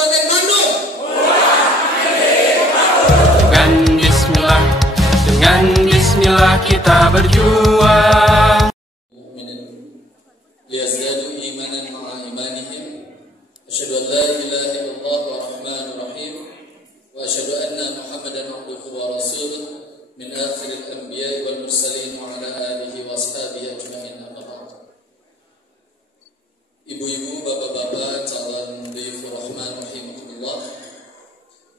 Kabupaten Bandung. Dengan Bismillah kita berjuang. Liyazdadu imanan ma'a imanihim. Asyhadu an la ilaha illallah wa rahmanur rahim. Wa asyhadu anna Muhammadan abduhu wa rasuluh min akhiril anbiya'i wal mursalin wa ala alihi wa ashabihi ajma'in. Ibu-ibu, bapak-bapak, calon dhayfur rahman rahimahullah.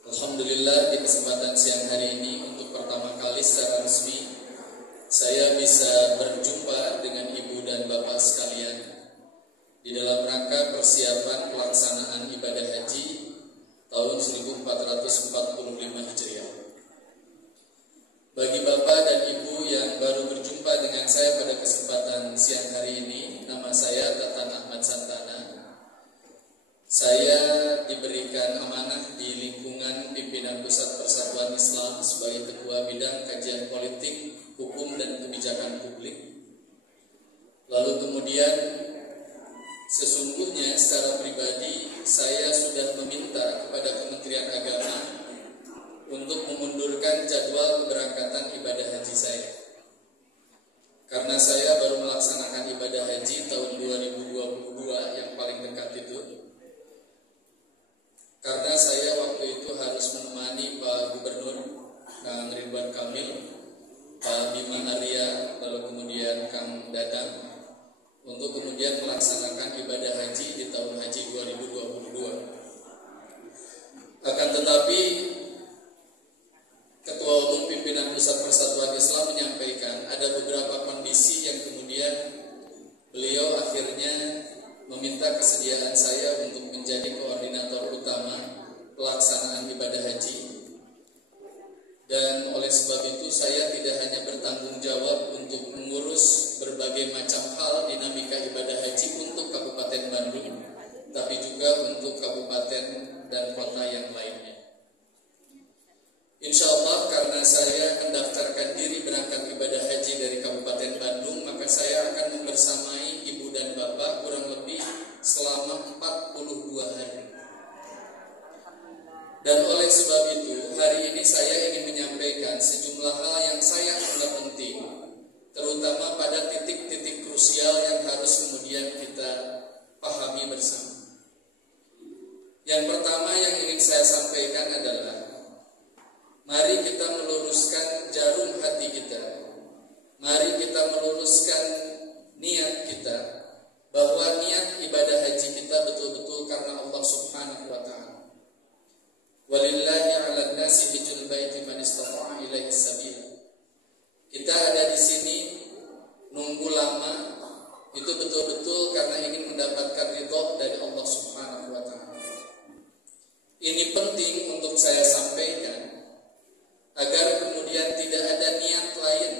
Alhamdulillah, di kesempatan siang hari ini untuk pertama kali secara resmi saya bisa berjumpa dengan ibu dan bapak sekalian di dalam rangka persiapan pelaksanaan ibadah haji tahun 1445 Hijriah. Bagi bapak dan ibu yang baru berjumpa dengan saya pada kesempatan siang hari ini, nama saya Tatan Ahmad Santana. Saya diberikan amanah di lingkungan pimpinan Pusat Persatuan Islam sebagai Ketua Bidang Kajian Politik, Hukum dan Kebijakan Publik. Lalu kemudian sesungguhnya secara pribadi saya sudah meminta kepada Kementerian Agama untuk memundurkan jadwal keberangkatan ibadah haji saya. Karena saya baru melaksanakan ibadah haji tahun 2022 yang paling dekat itu. Karena saya waktu itu harus menemani Pak Gubernur Kang Ridwan Kamil, Pak Bima Arya, lalu kemudian Kang Dadang untuk kemudian melaksanakan ibadah haji di tahun haji 2022. Akan tetapi Ketua Umum Pimpinan Pusat Persatuan Islam menyampaikan ada beberapa kondisi yang kemudian beliau akhirnya meminta kesediaan saya untuk menjadi koordinator utama pelaksanaan ibadah haji. Dan oleh sebab itu saya tidak hanya bertanggung jawab untuk mengurus berbagai macam hal dinamika ibadah haji untuk Kabupaten Bandung, tapi juga untuk kabupaten dan kota yang lainnya. Insya Allah karena saya mendaftarkan diri berangkat ibadah haji dari Kabupaten Bandung, maka saya akan membersamai ibu dan bapak kurang lebih selama 42 hari. Dan oleh sebab itu, hari ini saya ingin menyampaikan sejumlah hal yang saya anggap penting, terutama pada titik-titik krusial yang harus kemudian kita pahami bersama. Yang pertama yang ingin saya sampaikan adalah mari kita meluruskan jarum hati kita. Mari kita meluruskan niat kita, bahwa niat ibadah haji kita betul-betul karena Allah Subhanahu wa taala. Walillahi 'alan nasi hijjul baiti man istata'a ilaihi sabila. Kita ada di sini nunggu lama itu betul-betul karena ingin mendapatkan ridha dari Allah Subhanahu wa taala. Ini penting untuk saya sampaikan agar kemudian tidak ada niat lain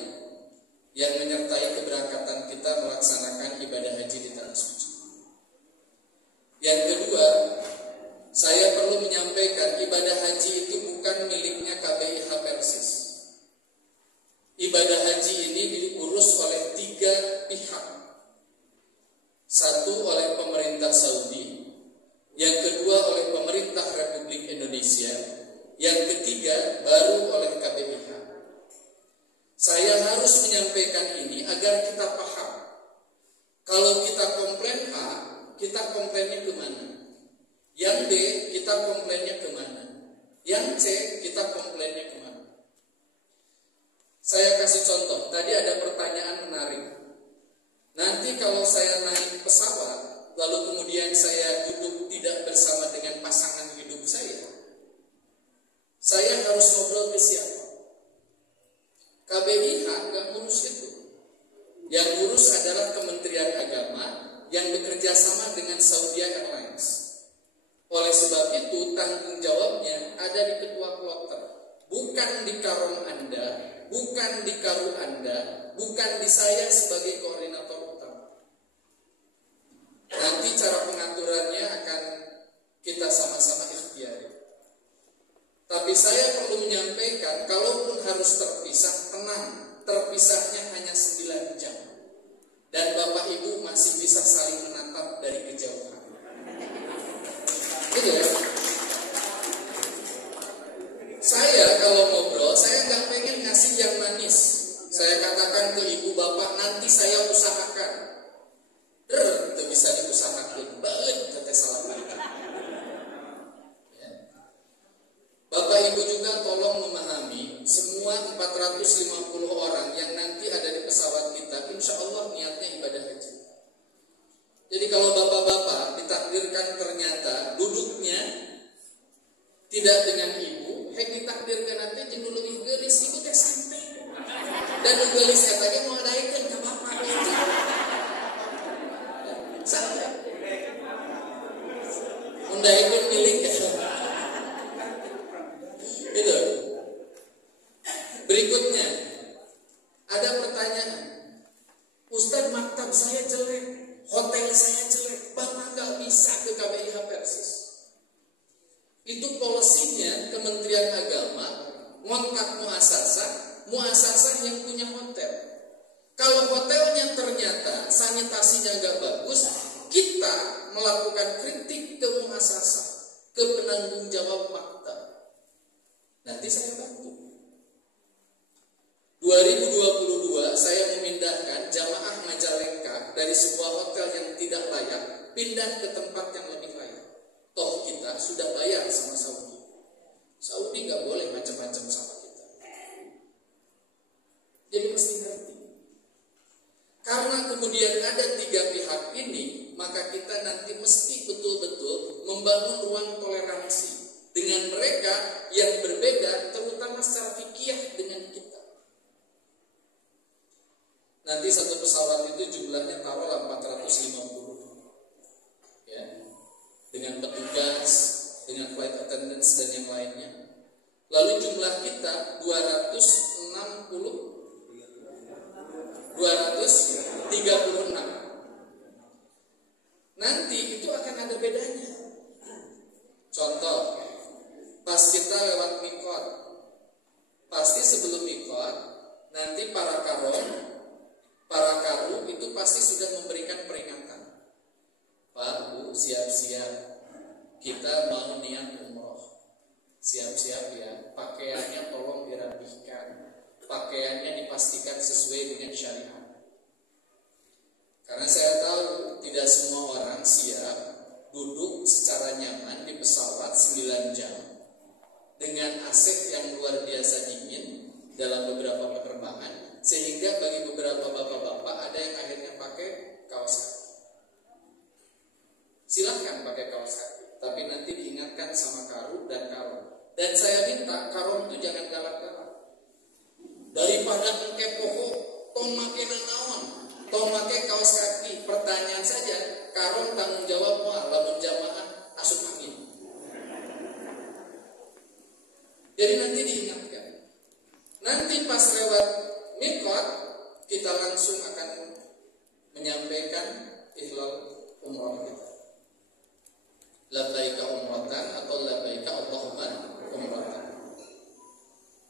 yang menyertai keberangkatan kita melaksanakan ibadah haji di tanah suci. Yang kedua, saya perlu menyampaikan ibadah haji itu bukan miliknya KBIH Persis. Ibadah haji ini diurus oleh 3 pihak. Satu oleh pemerintah Saudi, yang kedua oleh pemerintah Republik Indonesia, yang ketiga baru oleh KBIH. Saya harus menyampaikan ini agar kita paham. Kalau kita komplain A, kita komplainnya kemana? Yang B, kita komplainnya kemana? Yang C, kita komplainnya kemana? Saya kasih contoh. Tadi ada pertanyaan menarik. Nanti kalau saya naik pesawat, lalu kemudian saya duduk tidak bersama dengan pasangan hidup saya harus ngobrol ke siapa? KBIH nggak ngurus itu. Yang ngurus adalah Kementerian Agama yang bekerja sama dengan Saudi Airlines. Oleh sebab itu tanggung jawabnya ada di ketua kloter, bukan di karung Anda, bukan di karu Anda, bukan di saya sebagai koordinator utama. Nanti cara pengaturannya akan kita sama-sama ikhtiari. Tapi saya perlu menyampaikan, kalaupun harus terpisah, tenang, terpisahnya hanya 9 jam. Dan Bapak Ibu masih bisa saling menatap dari kejauhan. Gitu ya. ibu bapak nanti saya usahakan. Itu bisa diusahakan. Balik kata salah kata. Ya. Bapak ibu juga tolong memahami semua 450 orang yang nanti ada di pesawat kita, insya Allah niatnya ibadah haji. Jadi kalau bapak-bapak ditakdirkan ternyata duduknya tidak dengan ibu, ditakdirkan nanti jeung lebih geulis ibu teh santai. Dan geulis eta ge mau daekeun ka bapak. Santai. Mun daekeun milik gitu. Berikutnya ada pertanyaan, Ustadz maktab saya jelek, hotel saya jelek, bapak nggak bisa ke KBIH Persis. Itu polisinya Kementerian Agama ngontrak muasasah yang punya hotel. Kalau hotelnya ternyata sanitasinya nggak bagus, kita melakukan kritik ke muasasah, ke penanggung jawab maktab. Nanti saya bantu. 2022 saya memindahkan jamaah Majalengka dari sebuah hotel yang tidak layak pindah ke tempat yang lebih layak. Toh kita sudah bayar sama Saudi. Saudi nggak boleh macam-macam sama kita. Jadi mesti ngerti. Karena kemudian ada 3 pihak ini, maka kita nanti mesti betul-betul membangun ruang toleransi dengan mereka yang berbeda, terutama secara fikih dengan kita. Nanti satu pesawat itu jumlahnya taruhlah 450, ya, dengan petugas, dengan flight attendants dan yang lainnya. Lalu jumlah kita 236. Nanti itu akan ada bedanya. Contoh, pas kita lewat mikot, pasti sebelum mikot, nanti para karu itu pasti sudah memberikan peringatan. Pak, Bu, siap-siap, kita mau niat umroh. Siap-siap ya, pakaiannya tolong dirapihkan, pakaiannya dipastikan sesuai dengan syariat. Karena saya tahu tidak semua orang siap duduk secara nyaman di pesawat 9 jam dengan AC yang luar biasa dingin dalam beberapa penerbangan, sehingga bagi beberapa bapak-bapak ada yang akhirnya pakai kaos kaki. Silahkan pakai kaos kaki, tapi nanti diingatkan sama karu dan karom. Dan saya minta karom itu jangan galak-galak. Daripada engke poho tong make naon, tong make kaos kaki. Pertanyaan saja, karom tanggung jawab moal lamun jamaah asup angin. Jadi nanti diingatkan. Nanti pas lewat mikot, kita langsung akan menyampaikan ihlal umrah kita. Labbaika umratan atau labbaika Allahumma umratan.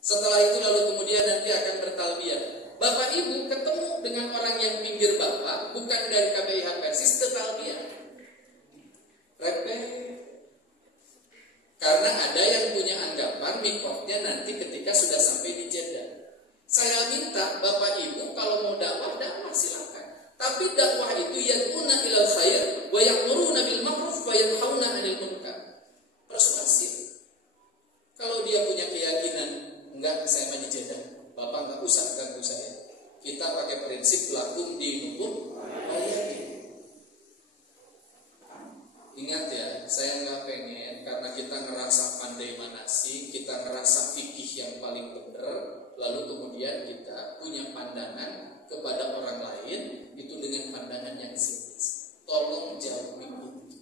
Setelah itu lalu kemudian nanti akan bertalbiyah. Bapak ibu ketemu dengan orang yang pinggir bapak, bukan dari KBIH Persis, bertalbiyah. Repet. Karena ada yang punya anggapan mikotnya nanti ketika sudah sampai di Jeddah. Saya minta bapak ibu kalau mau dakwah silakan. Tapi dakwah itu yad'una ilal khair wa ya'muruna bil ma'ruf wa yanhauna 'anil munkar. Persuasif. Kalau dia punya keyakinan, enggak saya mah di Jeddah, bapak enggak usah ganggu saya. Kita pakai prinsip lakum dinukum waliyadin. Ingat ya, saya enggak pengen karena kita ngerasa pandai manasik, kita ngerasa fikih yang paling benar, lalu kemudian kita punya pandangan kepada orang lain itu dengan pandangan yang sinis. Tolong jauhi itu.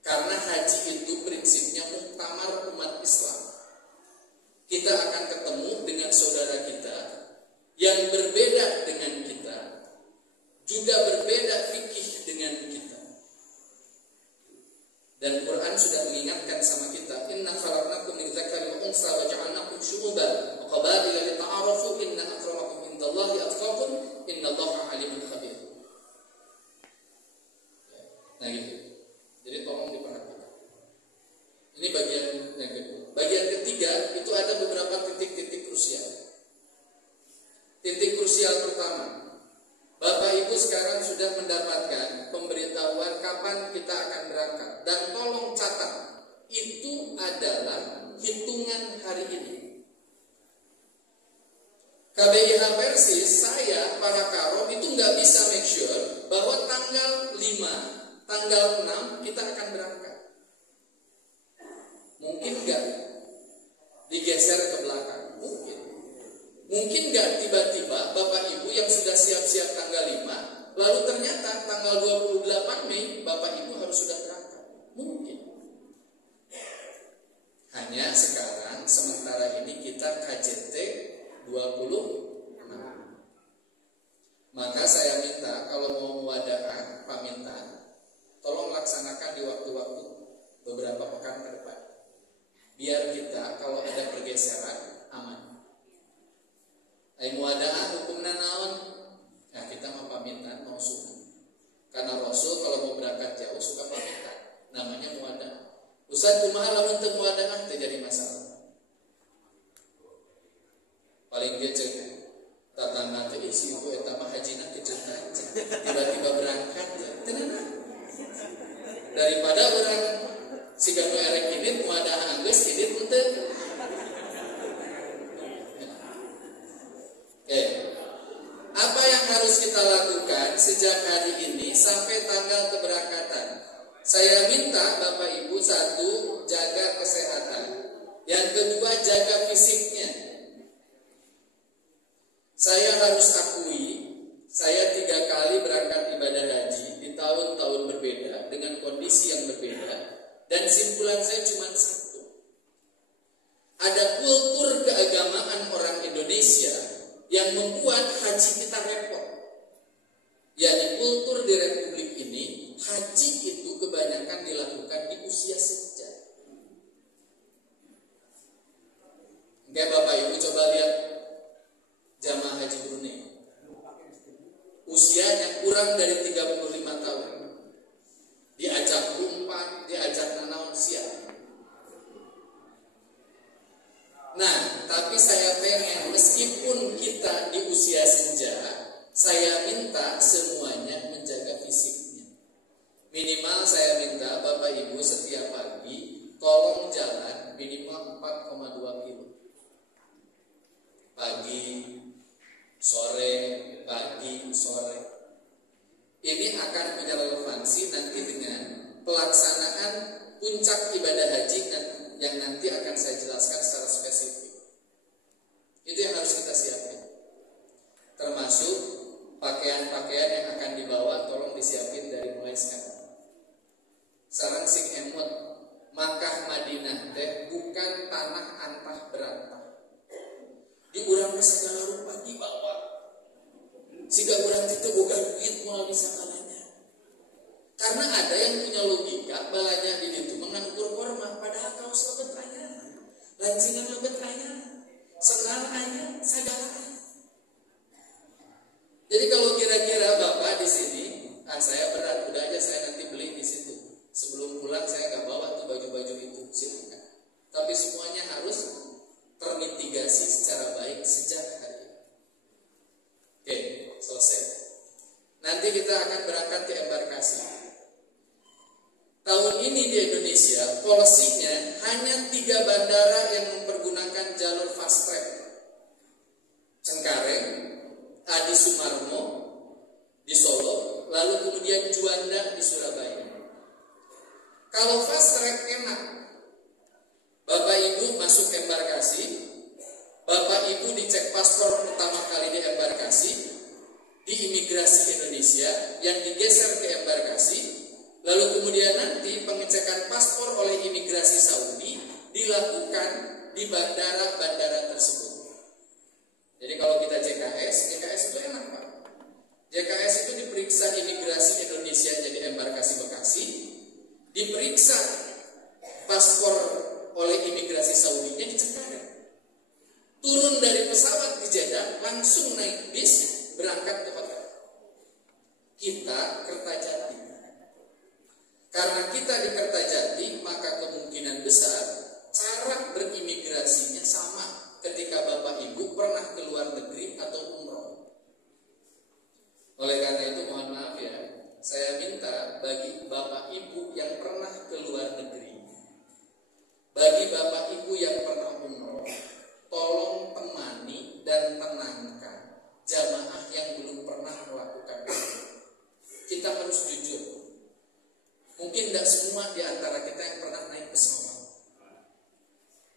Karena haji itu prinsipnya muktamar umat Islam. Kita akan ketemu dengan saudara kita yang berbeda dengan kita, juga berbeda fikih dengan kita. Dan Quran sudah mengingatkan sama kita, inna khalaqnakum min dzakari wa unsa wa ja'alnakum syu'uban wa qabaila lita'arafu inna akramakum indallahi atqakum innallaha alimun khabir. Nah gitu. Jadi tolong diperhatikan. Ini bagian yang kedua. Bagian ketiga itu ada beberapa titik-titik krusial. Titik krusial akan berangkat. Dan tolong catat, itu adalah hitungan hari ini. KBIH Persis, saya, para karom itu nggak bisa make sure bahwa tanggal 5, tanggal 6 kita akan berangkat. Mungkin nggak digeser ke belakang, mungkin nggak tiba-tiba Bapak Ibu yang sudah siap-siap tanggal 5, lalu ternyata tanggal 28 Mei Bapak Ibu harus sudah berangkat. Mungkin. Hanya sekarang sementara ini kita KJT 26. Maka saya minta kalau mau muwada'ah pamitan, tolong laksanakan di waktu-waktu beberapa pekan ke depan. Biar kita kalau ada pergeseran aman. Ai muwada'ah hukumna naon? Nah, kita mau pamitan, mau sunat. Karena Rasul kalau mau berangkat jauh suka pamitan. Namanya muwada'ah. Ustaz kumaha lamun teu muwada'ah teu jadi masalah. Paling dia cek tatangga teh isi ibu eta mah hajina kejutan. Tiba-tiba berangkat tenang. Daripada orang siga nu erek ini muwada'ah geus ini teu. Apa yang harus kita lakukan sejak hari ini sampai tanggal keberangkatan? Saya minta Bapak Ibu, satu, jaga kesehatan. Yang kedua, jaga fisiknya. Saya harus akui, saya 3 kali berangkat ibadah haji di tahun-tahun berbeda dengan kondisi yang berbeda. Dan simpulan saya cuma satu. Ada kultur keagamaan orang Indonesia yang membuat haji kita repot. Yakni kultur di Republik ini, haji itu kebanyakan dilakukan di usia senja. Oke Bapak Ibu coba lihat jamaah haji Brunei. Usianya kurang dari 35 tahun. Diajak umpan, diajak nanaon siap. Nah, tapi saya pengen meskipun kita di usia senja, saya minta semuanya menjaga fisiknya. Minimal saya minta Bapak Ibu setiap pagi tolong jalan minimal 4,2 kilo. Pagi, sore, pagi, sore. Ini akan punya relevansi nanti dengan pelaksanaan puncak ibadah haji yang nanti akan saya jelaskan secara spesifik. Itu yang harus kita siapkan. Termasuk pakaian-pakaian yang akan dibawa tolong disiapin dari mulai sekarang. Sareng sing emot, Makkah Madinah teh bukan tanah antah berantah. Di urang segala rupa dibawa. Siga urang itu bukan duit moal bisa kalanya. Karena ada yang punya logika balanya di itu mengatur korma padahal kaos lebet aya. Lancingan lebet aya. Sendal aya, sagala aya. Jadi kalau kira-kira Bapak di sini, saya berat, udah aja saya nanti beli di situ. Sebelum pulang saya nggak bawa tuh baju-baju itu, silakan. Tapi semuanya harus termitigasi secara baik sejak hari ini. Oke, selesai. Nanti kita akan berangkat ke embarkasi. Tahun ini di Indonesia, polisinya hanya 3 bandara yang mempergunakan jalur fast track. Cengkareng, Adi Sumarmo di Solo, lalu kemudian Juanda di Surabaya. Kalau fast track enak, Bapak Ibu masuk embarkasi, Bapak Ibu dicek paspor pertama kali di embarkasi, di imigrasi Indonesia yang digeser ke embarkasi, lalu kemudian nanti pengecekan paspor oleh imigrasi Saudi dilakukan di bandara-bandara tersebut. Jadi kalau kita JKS itu enak Pak. JKS itu diperiksa imigrasi Indonesia jadi embarkasi Bekasi, diperiksa paspor oleh imigrasi Saudinya di Cengkareng. Turun dari pesawat di Jeddah, langsung naik bis berangkat ke hotel. Kita Kertajati. Karena kita di Kertajati, maka kemungkinan besar cara berimigrasinya sama ketika Bapak Ibu pernah ke luar negeri atau umroh. Oleh karena itu mohon maaf ya, saya minta bagi Bapak Bapak Ibu yang pernah ke luar negeri, bagi Bapak Ibu yang pernah umroh, tolong temani dan tenangkan jamaah yang belum pernah melakukan itu. Kita harus jujur. Mungkin tidak semua di antara kita yang pernah naik pesawat.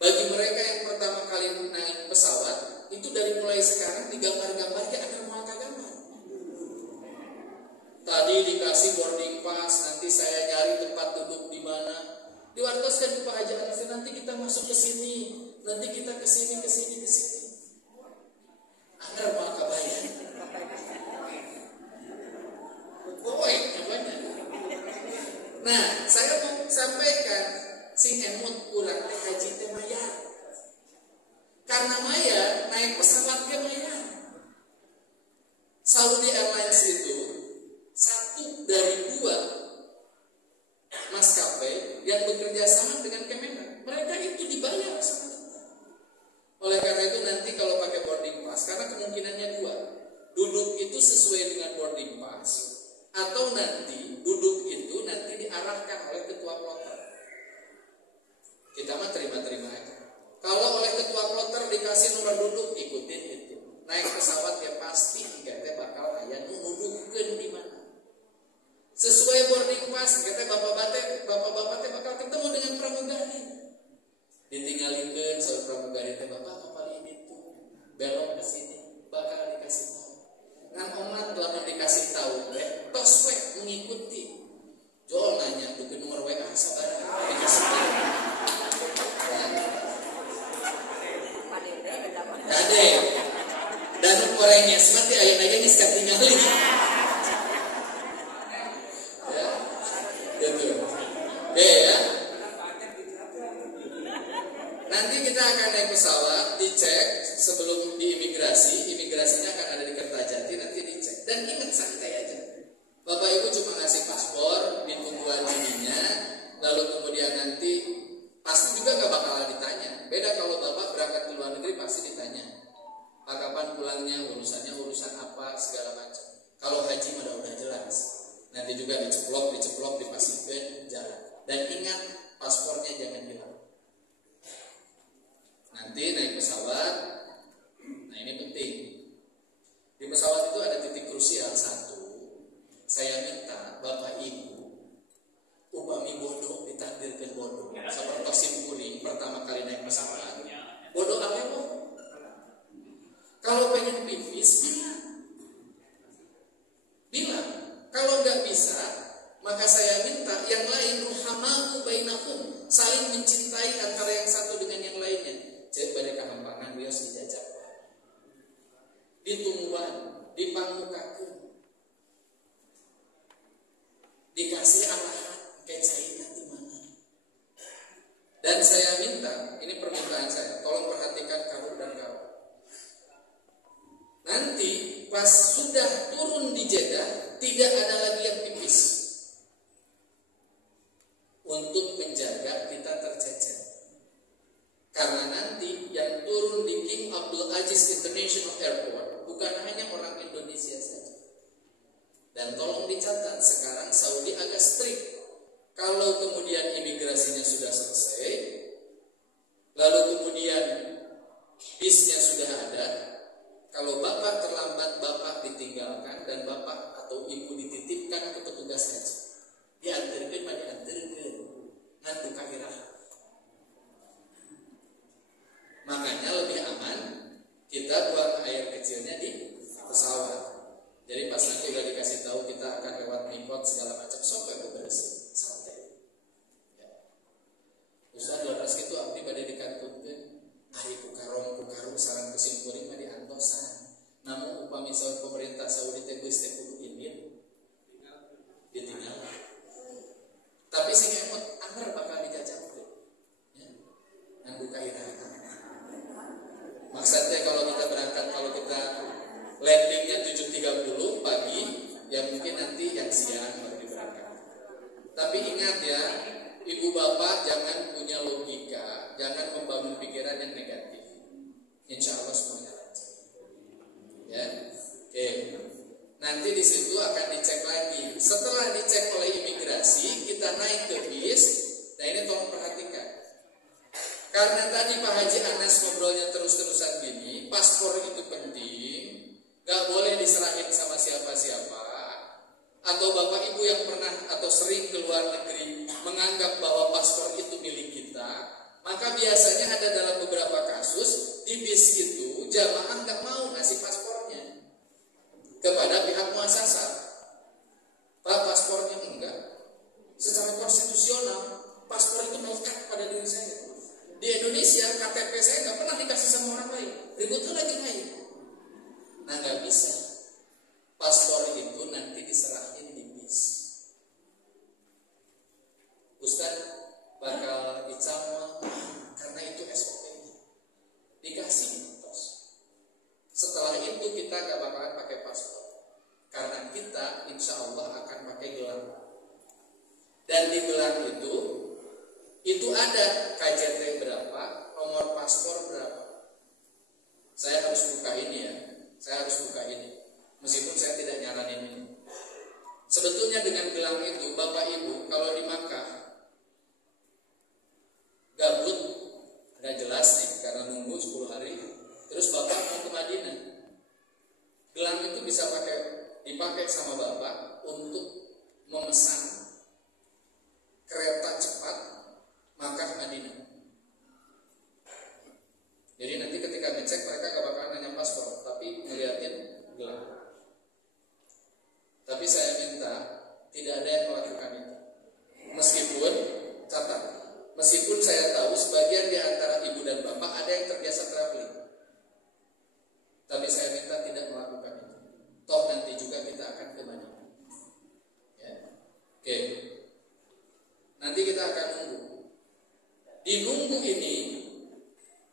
Bagi mereka yang pertama kali naik pesawat, itu dari mulai sekarang digambar-gambar dia akan mau gambar. Tadi dikasih boarding pass, nanti saya nyari tempat duduk di mana. Diwartaskan Pak Haji Arifin, nanti kita masuk ke sini, nanti kita ke sini. Agar mau kabayan. Nah, saya mau sampaikan si emut kurang haji teh mayar. Karena mayar naik pesawat ke mayar. Saudi Airlines itu satu dari 2 maskapai yang bekerja sama dengan Kemenang. Mereka itu dibayar sama kita. Oleh karena itu nanti kalau pakai boarding pass, karena kemungkinannya 2, duduk itu sesuai dengan boarding pass, atau nanti duduk itu nanti diarahkan oleh ketua kloter. Kita mah terima-terima aja. Kalau oleh ketua kloter dikasih nomor duduk, ikutin itu. Naik pesawat ya pasti kita bakal aya nuduhkeun di mana. Sesuai boarding pass, kita bapak-bapak teh bakal ketemu dengan pramugari. Ditinggalikeun soal pramugari teh, bapak kapal ini tuh belok ke sini, bakal dikasih tahu. Ngan omat lamun dikasih tahu, tos we mengikuti. Jol nanya tuh ke nomor WA sabaraha dikasih tahu. Kade, dan orangnya seperti ayat-ayat ini sekat tinggalin. Ya, gitu. Oke ya. Nanti kita akan naik pesawat, dicek sebelum di imigrasinya akan ada di Kertajati, nanti dicek. Dan ingat santai aja. Bapak Ibu cuma ngasih paspor, ditunggu anjingnya, lalu kemudian nanti pasti juga nggak bakalan ditanya. Beda kalau Bapak berangkat ke luar negeri pasti ditanya, Pak kapan pulangnya, urusan apa, segala macam. Kalau haji udah jelas. Nanti juga diceplok, dipasifin jalan. Dan ingat paspornya jangan hilang. Nanti naik pesawat, nah ini penting. Di pesawat itu ada titik krusial 1. Saya minta Bapak Ibu, upami bodoh ditakdirkan bodoh. Seperti Sim Kuring pertama kali naik pesawat, bodoh apa? Kalau pengen pipis bilang. Kalau nggak bisa, maka saya minta yang lain ruhamahu bainakum, saling mencintai antara yang satu dengan yang lainnya. Cek bade kahampangan bios dijajak, ditungguan, dipangmukakeun, dikasih arahan kecaina di mana. Dan saya minta, ini permintaan saya, tolong perhatikan karu dan kawan. Nanti pas sudah turun di Jeddah, tidak ada lagi yang pipis untuk menjaga kita tercecer. Karena nanti yang turun di King Abdul Aziz International Airport bukan hanya orang Indonesia saja. Dan tolong dicatat, sekarang Saudi agak strict. Kalau kemudian imigrasinya sudah selesai, lalu kemudian bisnya sudah ada, kalau Bapak terlambat, Bapak ditinggalkan dan Bapak atau Ibu dititipkan ke petugas haji. Diantarkan, nanti kakirah. Makanya lebih aman kita buang air kecilnya di pesawat. Jadi pas nanti udah dikasih tahu kita akan lewat mikot segala macam, sampai bebersih, santai. Ya. Ustaz 200 itu abdi pada dikantungkan. Ari kukarong sarang Sim Kuring mah diantosan. Namun upami pemerintah Saudi teh geus teh kudu indin ditinggal. Tapi sing emot anger bakal dijajakeun. Ya. Ngan buka iraha. Maksudnya kalau kita berangkat, kalau kita landingnya 7.30 pagi, ya mungkin nanti yang siang baru berangkat. Tapi ingat ya, Ibu Bapak jangan punya logika, jangan membangun pikiran yang negatif. Insya Allah semuanya lancar. Ya, oke. Nanti di situ akan dicek lagi. Setelah dicek oleh imigrasi, Karena tadi Pak Haji Anas ngobrolnya terus-terusan gini, paspor itu penting, gak boleh diserahin sama siapa-siapa. Atau Bapak Ibu yang pernah atau sering ke luar negeri menganggap bahwa paspor itu milik kita, maka biasanya ada dalam beberapa kasus di bis itu jamaah gak mau ngasih paspornya kepada pihak muasasah. Pak, paspornya enggak. Secara konstitusional paspor itu melekat pada diri saya. Di Indonesia KTP saya nggak pernah dikasih sama orang lain. Ributnya lagi lain. Nah, nggak bisa. Paspor itu nanti diserahin di bis. Ustaz bakal dicama karena itu SOP-nya. Dikasih tos. Setelah itu kita nggak bakalan pakai paspor. Karena kita insya Allah akan pakai gelang. Dan di gelang itu ada KJT berapa, nomor paspor berapa. Saya harus buka ini ya. Saya harus buka ini. Meskipun saya tidak nyaranin ini. Sebetulnya dengan gelang itu Bapak Ibu kalau di Makkah gabut, nggak jelas nih karena nunggu 10 hari. Terus Bapak mau ke Madinah. Gelang itu bisa dipakai sama Bapak untuk memesan kereta cepat Makkah Madinah. Jadi nanti ketika ngecek mereka gak bakalan nanya paspor, tapi ngeliatin gelang. Tapi saya minta tidak ada yang melakukan itu. Meskipun catat, meskipun saya tahu sebagian di antara ibu dan bapak ada yang terbiasa traveling, tapi saya minta tidak melakukan itu. Toh nanti juga kita akan ke Madinah. Ya. Oke. Nanti kita akan nunggu. Di nunggu ini,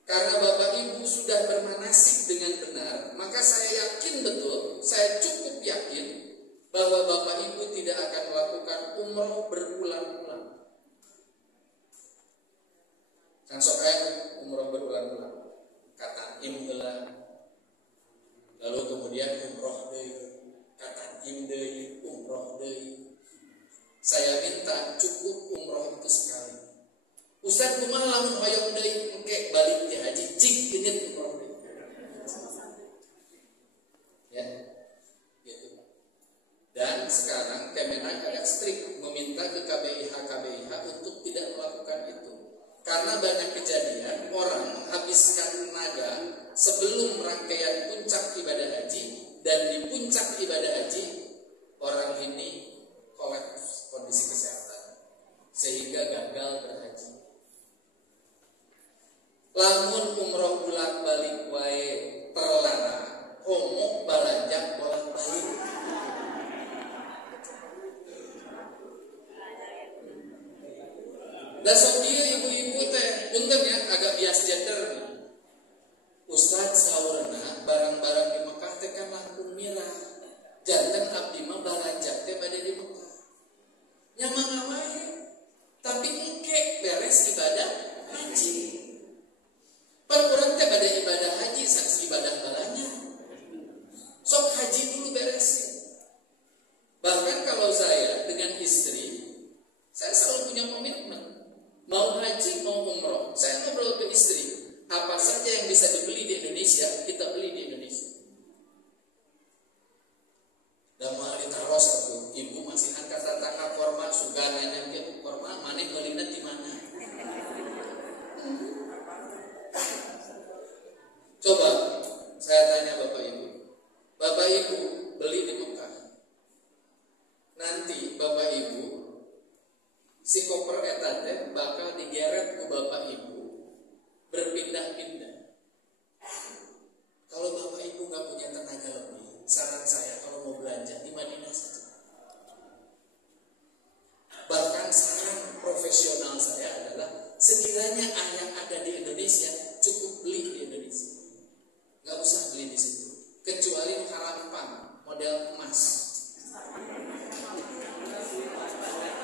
karena Bapak Ibu sudah bermanasik dengan benar, maka saya yakin betul, saya cukup yakin bahwa Bapak Ibu tidak akan melakukan umroh berulang-ulang. Kan sokai umroh berulang-ulang. Kata imdelah. Lalu kemudian umroh deui. Kata imdeui umroh deui. Saya minta cukup umroh itu sekali. Ustaz kumaha lamun hoyong deui engke balik ti haji cik geunit umroh deui. Ya. Gitu. Dan sekarang Kemenak agak strict meminta ke KBIH untuk tidak melakukan itu. Karena banyak kejadian orang menghabiskan tenaga sebelum rangkaian puncak ibadah haji, dan di puncak ibadah haji orang ini kolaps kondisi kesehatan sehingga gagal berhaji. Lamun umroh bolak-balik wae terlarang, homo balanja bolak-balik. Da sok dieu ibu-ibu teh, punten ya agak bias gender. Ustaz saurna barang-barang di Mekah teh kan langkung mirah. Janten abdi mah balanja teh bade di Mekah. Nyaman wae. Tapi engke beres ibadah haji. Pan urang teh bade ibadah haji sanes ibadah balanya. Sok haji dulu beresin. Bahkan kalau saya dengan istri, saya selalu punya komitmen. Mau haji, mau umroh, saya ngobrol ke istri, apa saja yang bisa dibeli di Indonesia, kita beli di Indonesia. Dan mau ditaros aku, ibu masih angkat tata korma, suka nanya ke korma, mana belinya di mana? Coba saya tanya Bapak Ibu. Bapak Ibu beli di Mekah. Nanti Bapak Ibu si koper eta teh bakal digeret ke Bapak Ibu berpindah-pindah. Kalau Bapak Ibu nggak punya tenaga lebih, saran saya kalau mau belanja di Madinah saja. Bahkan saran profesional saya adalah sekiranya yang ada di Indonesia cukup beli di Indonesia, nggak usah beli di situ, kecuali harapan model emas.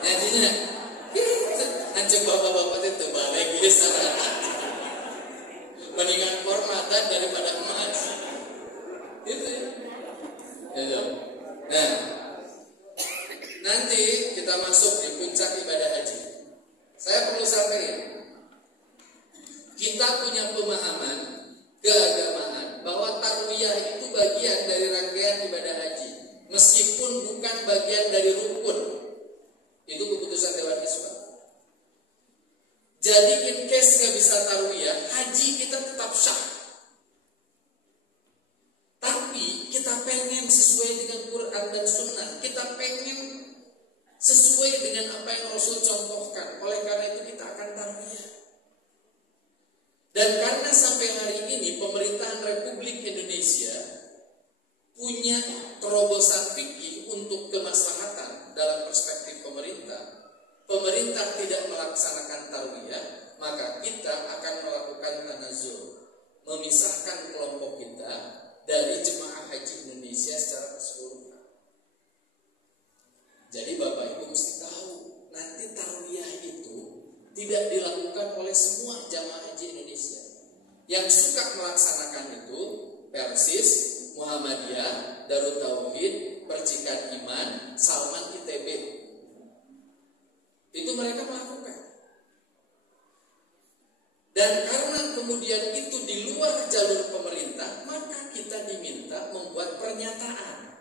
Jadinya anjing bapak-bapak itu balik bisa mendingan hormatan daripada emas. Gitu ya. Gitu. Nah, nanti kita masuk di puncak ibadah haji. Saya perlu sampaikan, kita punya pemahaman keagamaan bahwa tarwiyah itu bagian dari rangkaian ibadah haji, meskipun bukan bagian dari rukun. Itu keputusan Dewan Iswa. Jadi in case nggak bisa tarwiyah, haji kita tetap sah. Tapi kita pengen sesuai dengan Quran dan Sunnah. Kita pengen sesuai dengan apa yang Rasul contohkan. Oleh karena itu kita akan tarwiyah. Dan karena sampai hari ini pemerintahan Republik Indonesia punya terobosan fikih untuk kemaslahatan dalam perspektif pemerintah. Pemerintah tidak melaksanakan tarwiyah, maka kita akan melakukan tanazul, memisahkan kelompok kita dari jemaah haji Indonesia secara keseluruhan. Jadi Bapak Ibu mesti tahu, nanti tarwiyah itu tidak dilakukan oleh semua jamaah haji Indonesia. Yang suka melaksanakan itu Persis, Muhammadiyah, Darut Tauhid, Percikan Iman, Salman ITB. Itu mereka melakukan. Dan karena kemudian itu di luar jalur pemerintah, maka kita diminta membuat pernyataan.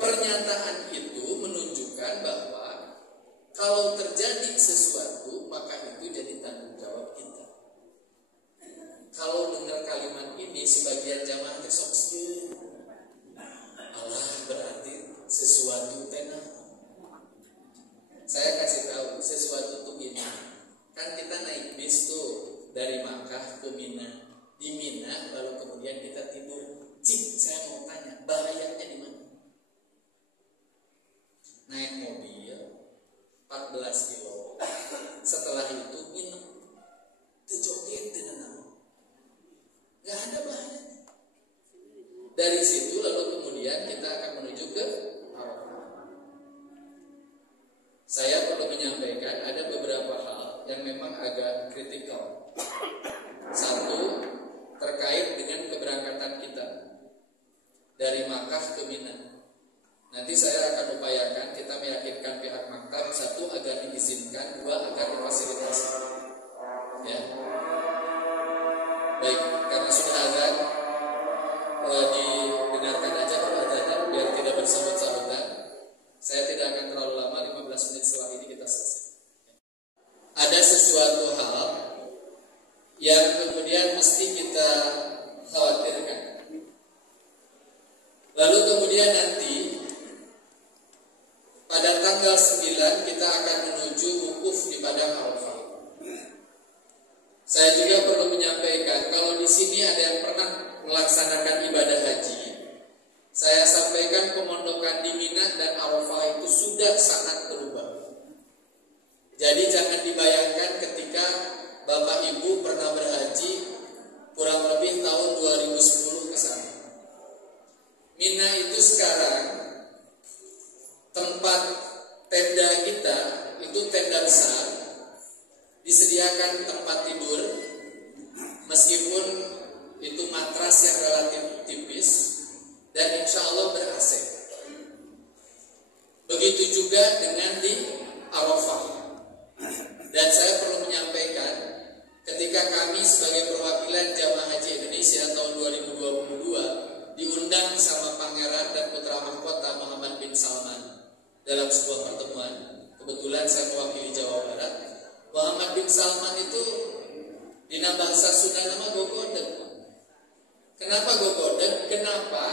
Pernyataan itu menunjukkan bahwa kalau terjadi sesuatu, maka itu jadi tanggung jawab kita. Kalau dengar kalimat ini, sebagian jamaah tersoksil, Allah berarti sesuatu tenang. Saya kasih tahu sesuatu tuh gini. Kan kita naik bis tuh dari Makkah ke Mina. Di Mina lalu kemudian kita tidur. Cik, saya mau tanya, bahayanya di mana? Naik mobil 14 kilo. Setelah itu minum. Tejoget tenang. Gak ada bahayanya. Dari situ lalu kemudian kita akan menuju ke Arafah. Saya perlu menyampaikan ada beberapa hal yang memang agak kritikal. Satu, terkait dengan keberangkatan kita dari Makkah ke Mina. Nanti saya akan upayakan kita meyakinkan pihak maktab, satu agar diizinkan, dua agar difasilitasi. Ya. Baik, karena sudah azan, didengarkan aja dulu azannya biar tidak bersahut-sahutan. Saya tidak akan terlalu lama, 15 menit setelah ini kita selesai. Ada sesuatu hal yang kemudian mesti kita khawatirkan. Lalu kemudian nanti pada tanggal 9 kita akan menuju wukuf di Padang Arafah. Saya juga perlu menyampaikan kalau di sini ada yang pernah melaksanakan ibadah haji. Saya sampaikan pemondokan di Mina dan Arafah itu sudah sangat berubah. Jadi jangan dibayangkan ketika Bapak Ibu pernah berhaji kurang lebih tahun 2010 ke sana. Mina itu sekarang tempat tenda kita itu tenda besar, disediakan tempat tidur meskipun itu matras yang relatif tipis dan insya Allah ber-AC. Begitu juga dengan di Arafah. Dan saya perlu menyampaikan ketika kami sebagai perwakilan Jamaah Haji Indonesia tahun 2022 diundang sama Pangeran dan Putra Mahkota Muhammad bin Salman dalam sebuah pertemuan. Kebetulan saya mewakili Jawa Barat. Muhammad bin Salman itu dina bahasa Sunda nama Gogodeg. Kenapa Gogodeg? Kenapa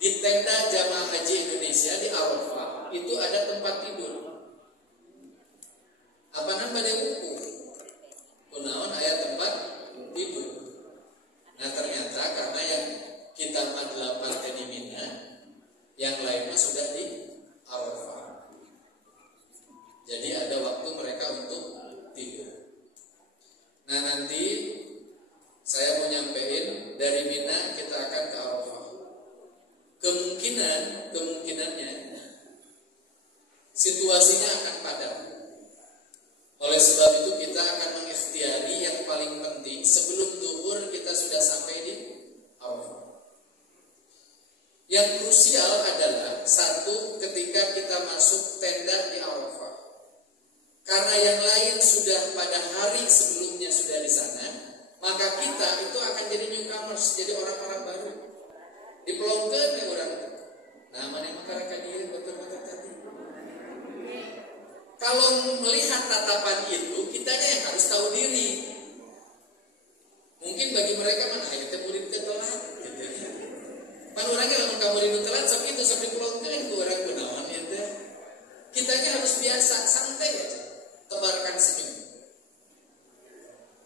di tenda Jamaah Haji Indonesia di Arafah itu ada tempat tidur? Apa namanya buku? Kunaon ayat tempat tidur. Nah ternyata karena yang kita 48 di Mina, yang lainnya sudah di Arafah. Jadi ada waktu mereka untuk tidur. Nah nanti saya mau nyampein dari Mina kita akan ke Arafah. Kemungkinannya situasinya akan padat. Oleh sebab itu kita akan mengikhtiari yang paling penting sebelum zuhur kita sudah sampai di Arafah. Yang krusial adalah satu, ketika kita masuk tenda di Arafah. Karena yang lain yang sudah pada hari sebelumnya sudah di sana, maka kita itu akan jadi newcomers, jadi orang-orang baru. Dipelongkeun ya orang. Nah, mana makara kadieu betul-betul tadi. Kalau melihat tatapan itu, kitanya yang harus tahu diri. Mungkin bagi mereka mana kita murid telat gitu ya. Pan orangnya lamun ka murid telat sok itu sok dipelongkeun ku urang kunaon eta. Kitanya harus biasa, santai aja. Tebarkan senyum.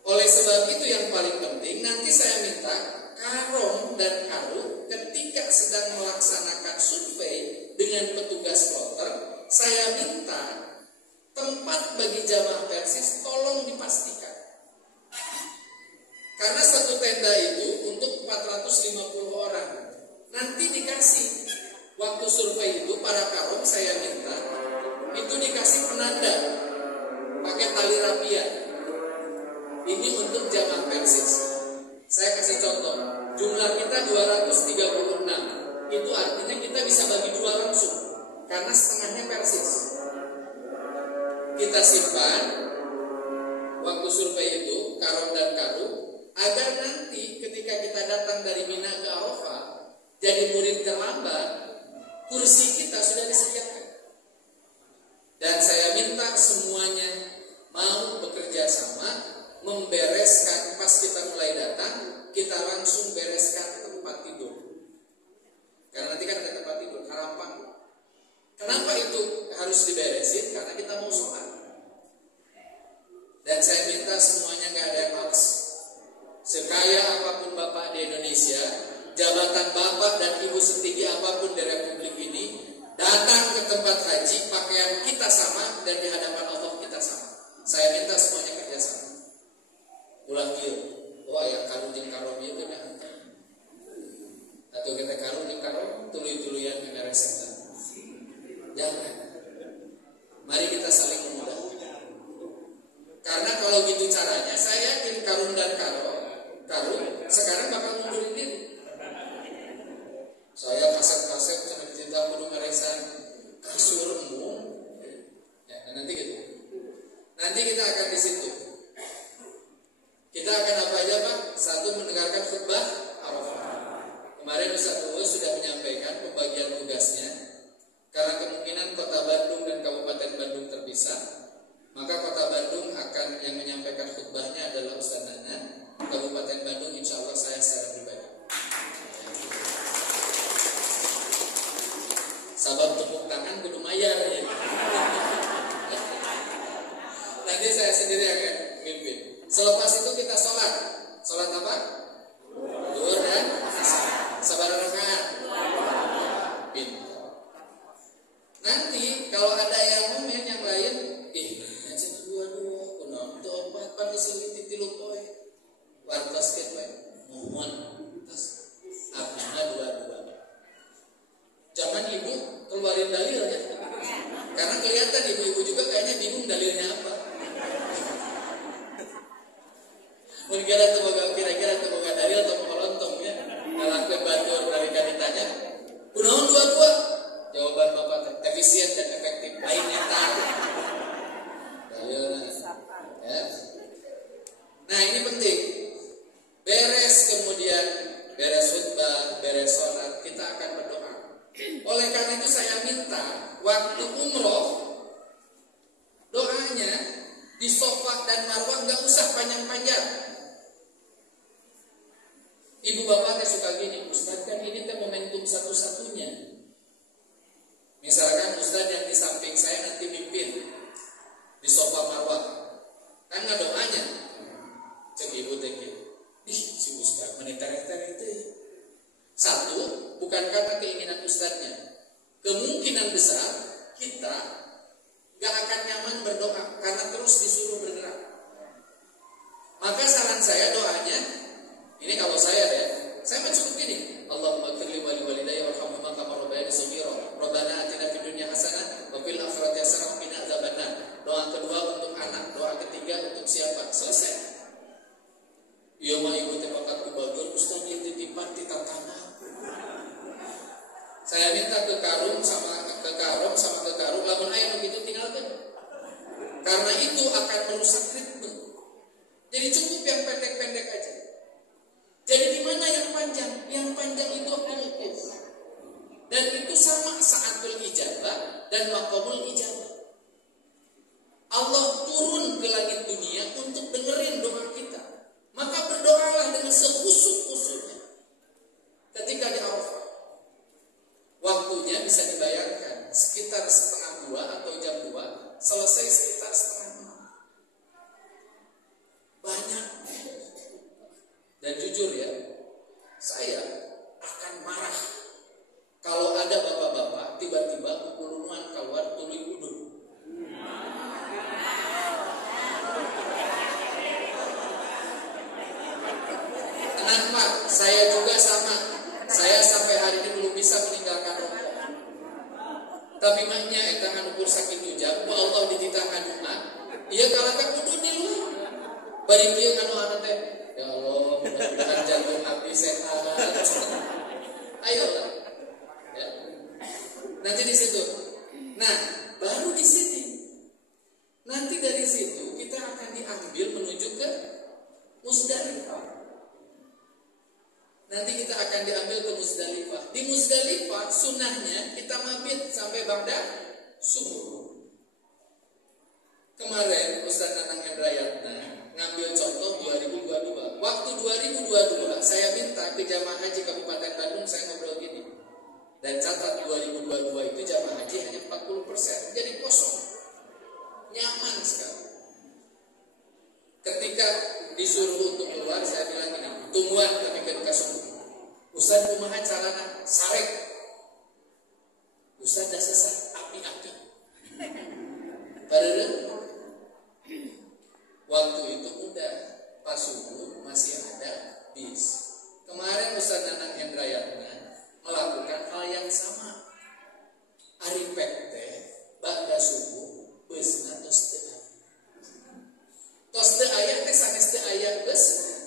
Oleh sebab itu yang paling penting nanti saya minta Karom dan Karu ketika sedang melaksanakan survei dengan petugas kloter, saya minta tempat bagi jamaah Persis tolong dipastikan. Karena satu tenda itu untuk 450 orang. Nanti dikasih waktu survei itu para Karom saya minta itu dikasih penanda pakai tali rapia. Ini untuk jamaah Persis. Saya kasih contoh. Jumlah kita 236. Itu artinya kita bisa bagi dua langsung. Karena setengahnya Persis. Kita simpan waktu survei itu Karom dan Karu agar nanti ketika kita datang dari Mina ke Arafah jadi murid terlambat, kursi kita sudah disediakan. Dan saya minta semuanya mau bekerja sama membereskan pas kita mulai datang, kita langsung bereskan tempat tidur. Karena nanti kan ada tempat tidur, harapan. Kenapa itu harus diberesin? Karena kita mau sholat. Dan saya minta semuanya gak ada yang malas. Sekaya apapun Bapak di Indonesia, jabatan Bapak dan Ibu setinggi apapun di Republik ini, datang ke tempat haji, pakaian kita sama dan di hadapan Allah kita sama. Saya minta semuanya kerjasama. Ulah kieu, wah yang karung jeung karom ieu teh atau kita karung jeung karom tuluy-tuluyan beres eta. Jangan. Mari kita saling memudahkan. Karena kalau gitu caranya, saya yakin karung dan karung sekarang bakal mundurin diri. Saya kasep-kasep cenah cinta kudu ngaresan kasur embung. Ya, nanti gitu. Nanti kita akan di situ. Kita akan apa aja Pak? Satu, mendengarkan khutbah Arafah. Kemarin Ustaz Uus sudah menyampaikan pembagian tugasnya. Karena kemungkinan Kota Bandung dan Kabupaten Bandung terpisah, maka Kota Bandung akan yang menyampaikan khutbahnya adalah Ustaz Nana. Kabupaten Bandung insya Allah saya secara pribadi. Sabab tepuk tangan kudu mayar ya. Nanti saya sendiri akan mimpin. Selepas itu kita sholat. Sholat apa? Duhur dan asar. Sabar rakaat. Nanti kalau ada yang momen yang lain, aja dua-dua, kunaon teu opat pan geus titilu poe. Wartos ke poe. Mohon tas abdina dua-dua. Jangan ibu keluarin dalil ya. Karena kelihatan ibu-ibu juga kayaknya bingung dalilnya apa. Kira-kira temoga dalil atau melontong ya. Ngalak batur dari ditanya, kunaon dua-dua? Jawaban Bapak efisien dan efektif. Lainnya tak. Dalilnya. Ya. Nah ini penting. Beres kemudian beres khutbah, beres sholat, kita akan berdoa. Oleh karena itu saya minta waktu umroh doanya di Safa dan Marwah nggak usah panjang-panjang. Ibu bapaknya suka gini, Ustaz kan ini teh momentum satu-satunya. Misalkan Ustaz yang di samping saya nanti mimpin di Safa Marwah, kan nggak doanya, cek ibu teh si Ustaz meniter-ter itu. Satu, bukan karena keinginan Ustaznya. Kemungkinan besar kita gak akan nyaman berdoa karena terus disuruh bergerak. Maka saran saya doanya, ini kalau saya ya, saya mencukup gini. Allahumma ighfirli wa li walidayya warhamhuma kama rabbayani shaghira. Rabbana atina fid dunya hasanah wa fil akhirati hasanah wa qina adzabannar. Doa kedua untuk anak, doa ketiga untuk siapa? Selesai. Ieu mah ibu teh bakat kubagur, Ustaz ieu titipan ti tatana. Saya minta ke Karum sama ke Karum lamun aya nu kitu tinggalkeun. Karena itu akan merusak ritme. Jadi cukup yang pendek-pendek aja. Jadi di mana yang panjang? Yang panjang itu aktif. Dan itu sama saatul ijabah dan maqamul ijabah. Allah turun ke langit dunia untuk dengerin doa kita. Maka berdoalah dengan sekhusyuk-khusyuknya. Ketika di Arafah, waktunya bisa dibayangkan sekitar 1:30 atau jam 2, selesai sekitar 1:30. Banyak. Dan jujur ya, saya akan marah kalau ada bapak-bapak tiba-tiba kulungan keluar tuluy udun. Tenang Pak, saya juga sama. Saya sampai hari ini belum bisa meninggalkan rokok. Tapi maknya eta anu ukur saking jujak, ku Allah dititah ngaduna, ieu kalakan kudu di luar. Bari kieu anu teh, ya Allah, mudah-mudahan jantung abdi sehat. Ayolah. Ya. Nanti di situ. Nah, baru di sini. Nanti dari situ kita akan diambil menuju ke Musdalifah. Nanti kita akan diambil ke Musdalifah. Di Musdalifah sunnahnya kita mabit sampai ba'da subuh. Kemarin Ustaz Nanang Hendrayatna ngambil contoh 2022. Waktu 2022 saya minta ke jamaah haji Kabupaten Bandung, saya ngobrol gini. Dan catat 2022 itu jamaah haji hanya 40%. Jadi kosong. Nyaman sekali. Ketika disuruh untuk keluar, saya bilang gini, tungguan tapi ke kasih. Ustaz kumaha carana sarek. Ustaz dah sesat api-api. Padahal waktu itu udah pas subuh masih ada bis. Kemarin Ustaz Nanang Hendrayatna melakukan hal yang sama. Ari pek teh ba'da subuh beusna tos teu. Tos teu aya teh sanes teu aya beusna.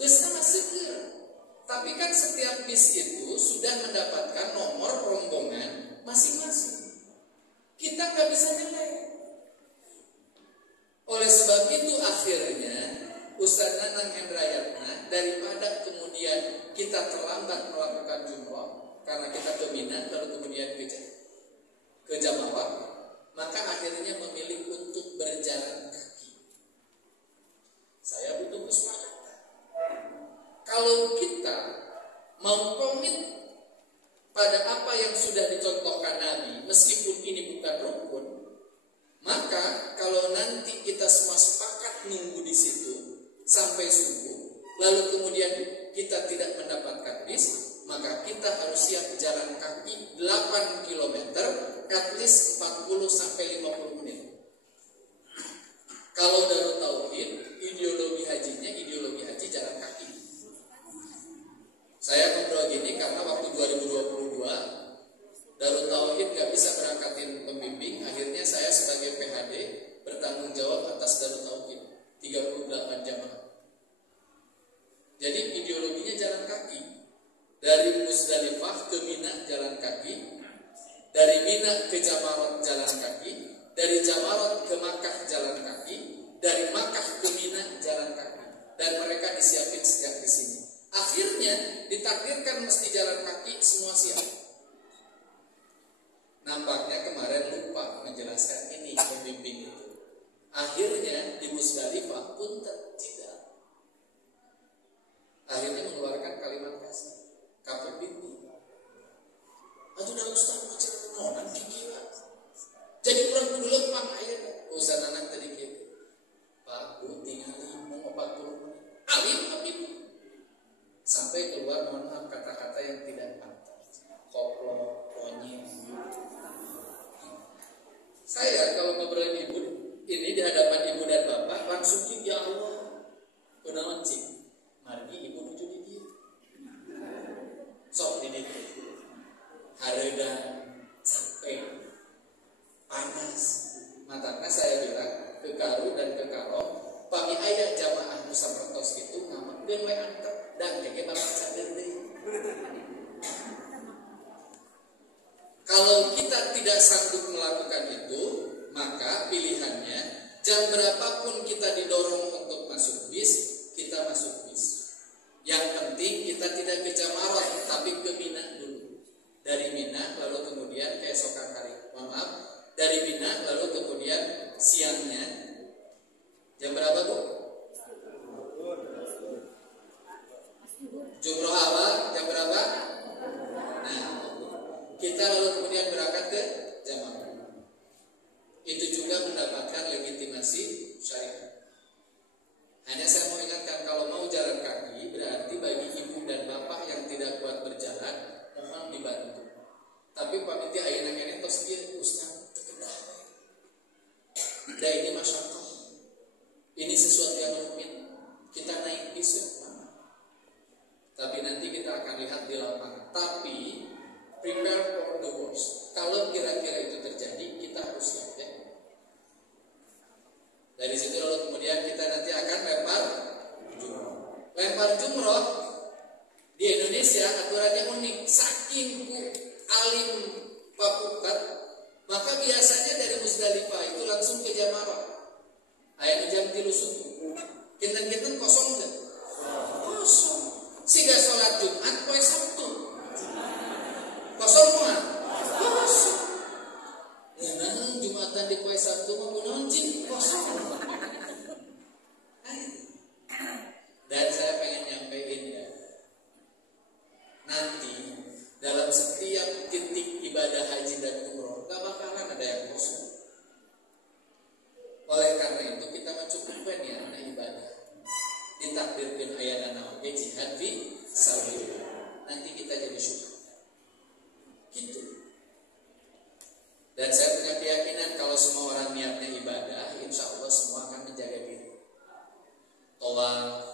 Beusna mah seger. Tapi kan setiap bis itu sudah mendapatkan nomor rombongan masing-masing. Kita nggak bisa nilai. Oleh sebab itu akhirnya Ustaz Nanang Hendrayatna daripada kemudian kita terlambat melakukan jumroh karena kita ke Mina lalu kemudian ke Jamawah, maka akhirnya memilih untuk berjalan kaki. Saya butuh kesepakatan. Kalau kita mau komit pada apa yang sudah dicontohkan Nabi, meskipun ini bukan rukun, maka kalau nanti kita semua sepakat nunggu di situ sampai subuh, lalu kemudian kita tidak mendapatkan bis, maka kita harus siap jalan kaki 8 km, at least 40 sampai 50 menit. Kalau Darut Tauhid, ideologi hajinya ideologi haji jalan kaki. Saya ngobrol gini karena waktu 2022 Darut Tauhid gak bisa berangkatin pembimbing. Akhirnya saya sebagai PHD bertanggung jawab atas Darut Tauhid 38 jamaah. Jadi ideologinya jalan kaki. Dari Musdalifah ke Mina jalan kaki, dari Mina ke Jamarot jalan kaki, dari Jamarot ke Makkah jalan kaki, dari Makkah ke Mina jalan kaki. Dan mereka disiapin sejak di sini. Akhirnya ditakdirkan mesti jalan kaki semua siap. Nampaknya kemarin lupa menjelaskan ini pembimbing itu. Akhirnya di Musdalifah pun tidak. Akhirnya mengeluarkan kalimat kasih. Kapal binti. Aduh dah Ustaz macam nonan kikira. Jadi kurang kudu lempang ayeuna. Ustaz anak tadi kitu. Pak, bu tingali mau 40 menit. Alim tapi sampai keluar mohon maaf kata-kata yang tidak pantas. Koplo, konyol. Saya kalau ngobrolin ibu ini di hadapan ibu dan bapak langsung ya Allah. Kunaon cing? Margi ibu nuju di dieu. Sok di dieu. Hareuda capek. Panas. Matana saya bilang ke Karu dan ke Karo, pami aya jamaah nu sapertos kitu ngamakkeun we antep dan keke bakal cager deui. Kalau kita tidak sanggup melakukan itu, maka pilihannya Jam berapapun kita didorong untuk masuk bis, kita masuk bis. Yang penting kita tidak ke Jamarat, tapi ke Mina dulu. Dari Mina lalu kemudian keesokan hari, dari Mina lalu kemudian siangnya jam berapa Bu? Jumroh awal jam berapa? Nah, kita lalu kemudian berangkat ke Jamarat. Itu juga mendapatkan legitimasi syariat. Hanya saya mau ingatkan, kalau mau jalan kaki berarti bagi ibu dan bapak yang tidak kuat berjalan, mohon dibantu. Tapi panitia ayeuna kene tos ieu Ustaz terkedah. Da ini masyarakat. Ini sesuatu yang rumit. Kita naik bis. Tapi nanti kita akan lihat di lapangan. Tapi prepare for the worst. Kalau kira-kira itu terjadi, kita harus siap ya. Dari situ lalu kemudian kita nanti akan lempar jumroh. Lempar jumroh di Indonesia aturannya unik. Saking alim papukat, maka biasanya dari Musdalifah itu langsung ke Jamarat. Ayat jam 3 subuh. Kinten-kinten kosong enggak? Kosong. Siga sholat Jumat poe Sabtu. Kosong mah? Kosong. Nah, Jumatan di poe Sabtu mah kunaon jin kosong. Dan saya pengen nyampein ya. Nanti dalam setiap titik ibadah haji dan umroh gak bakalan ada yang kosong. Oleh karena itu kita mencukupkan ya nah ibadah. Ditakdirkan ayana oke jihad fi sabilillah. Nanti kita jadi syukur. Gitu. Dan saya punya keyakinan kalau semua orang niatnya ibadah, insya Allah semua akan menjaga diri. Tawaf,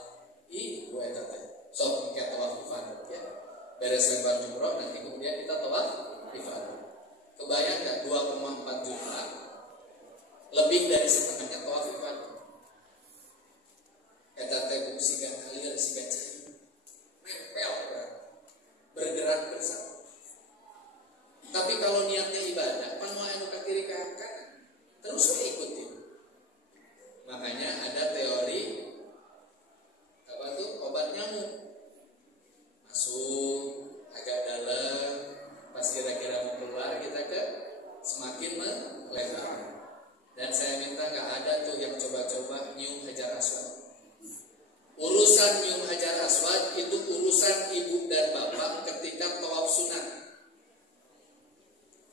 gue tadi. So kita tawaf ifadah ya. Beres lempar jumroh nanti kemudian kita tawaf ifadah. Kebayang nggak 2,4 juta lebih dari setengahnya tawaf ifadah. Eta teh siga kalir siga cai. Nempel bergerak bersama. Tapi kalau niatnya ibadah, panu anu ka kiri ka kanan, terus we ikutin. Makanya ada teori apa tuh obat nyamuk. Masuk agak dalam, pas kira-kira mau keluar kita ke semakin melebar. Dan saya minta nggak ada tuh yang coba-coba nyium hajar aswad. Urusan nyium hajar aswad itu urusan ibu dan bapak ketika tawaf sunat.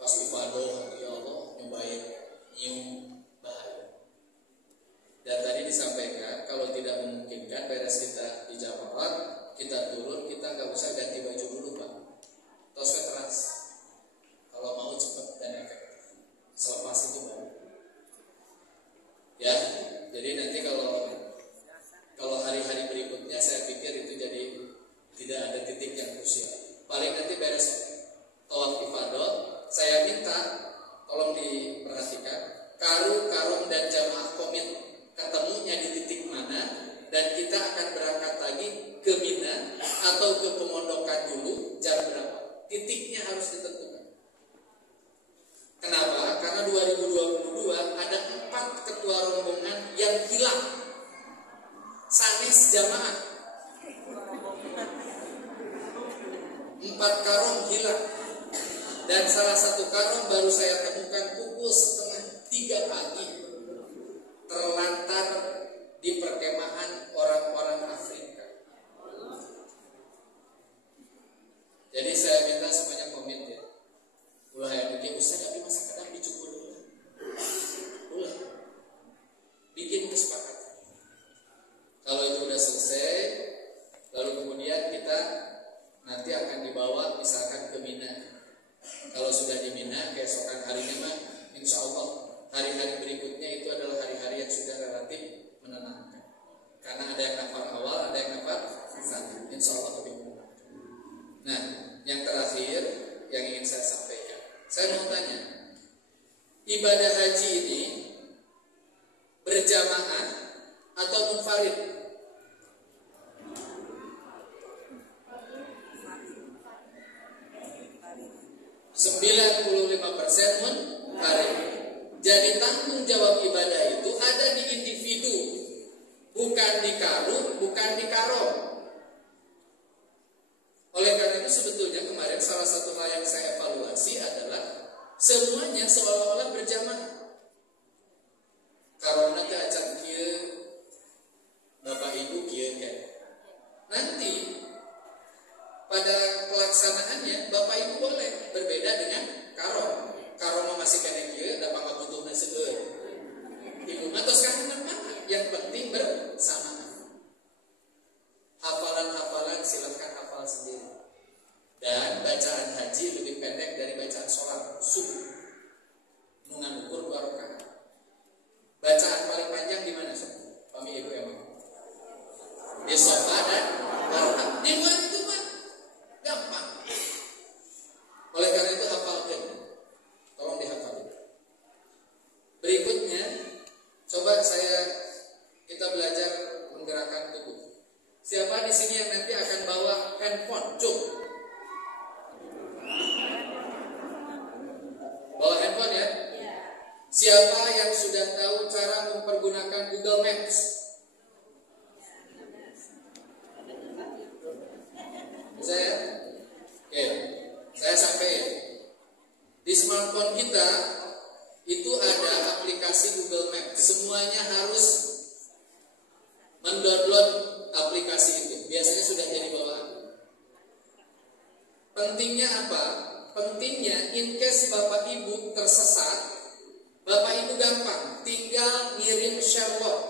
Pas ibadah, ya Allah, nyobain nyium bahaya. Dan tadi disampaikan kalau tidak memungkinkan beres kita di Jamarat, kita turun, kita nggak usah ganti baju dulu Pak. Tos keras. Kalau mau cepat dan efektif. Selepas itu baru. Ya, jadi nanti kalau hari-hari berikutnya saya pikir itu jadi tidak ada titik yang krusial. Paling nanti beres tawaf ifadah, saya minta tolong diperhatikan karung dan jamaah komit ketemunya di titik mana, dan kita akan berangkat lagi ke Mina atau ke pemondokan dulu jam berapa. Titiknya harus ditentukan. Kenapa? Karena 2022 ada 4 ketua rombongan yang hilang. Sanes jamaah 4 karung hilang. Dan salah satu karung baru saya temukan pukul 2:30 pagi, terlantar di perkemahan orang-orang Afrika. Jadi saya minta semuanya komit ya. Ulah yang bikin Ustaz tapi masa kadang dicukur dulu. Ulah bikin kesepakatan. Kalau itu udah selesai, lalu kemudian kita nanti akan dibawa misalkan ke Mina. Kalau sudah di Mina, keesokan harinya mah insya Allah hari-hari berikutnya itu adalah hari-hari yang sudah relatif menenangkan. Karena ada yang nafar awal, ada yang nafar satu. Insya Allah lebih menenangkan. Nah, yang terakhir yang ingin saya sampaikan, saya mau tanya, ibadah haji ini berjamaah atau munfarid? 95% munfarid. Jadi tanggung jawab ibadah itu ada di menggunakan Google Maps? Saya, oke, saya sampaikan. Di smartphone kita itu ada aplikasi Google Maps. Semuanya harus mendownload aplikasi itu. Biasanya sudah jadi bawaan. Pentingnya apa? Pentingnya in case Bapak Ibu tersesat, Bapak Ibu gampang, tinggal ngirim Sherlock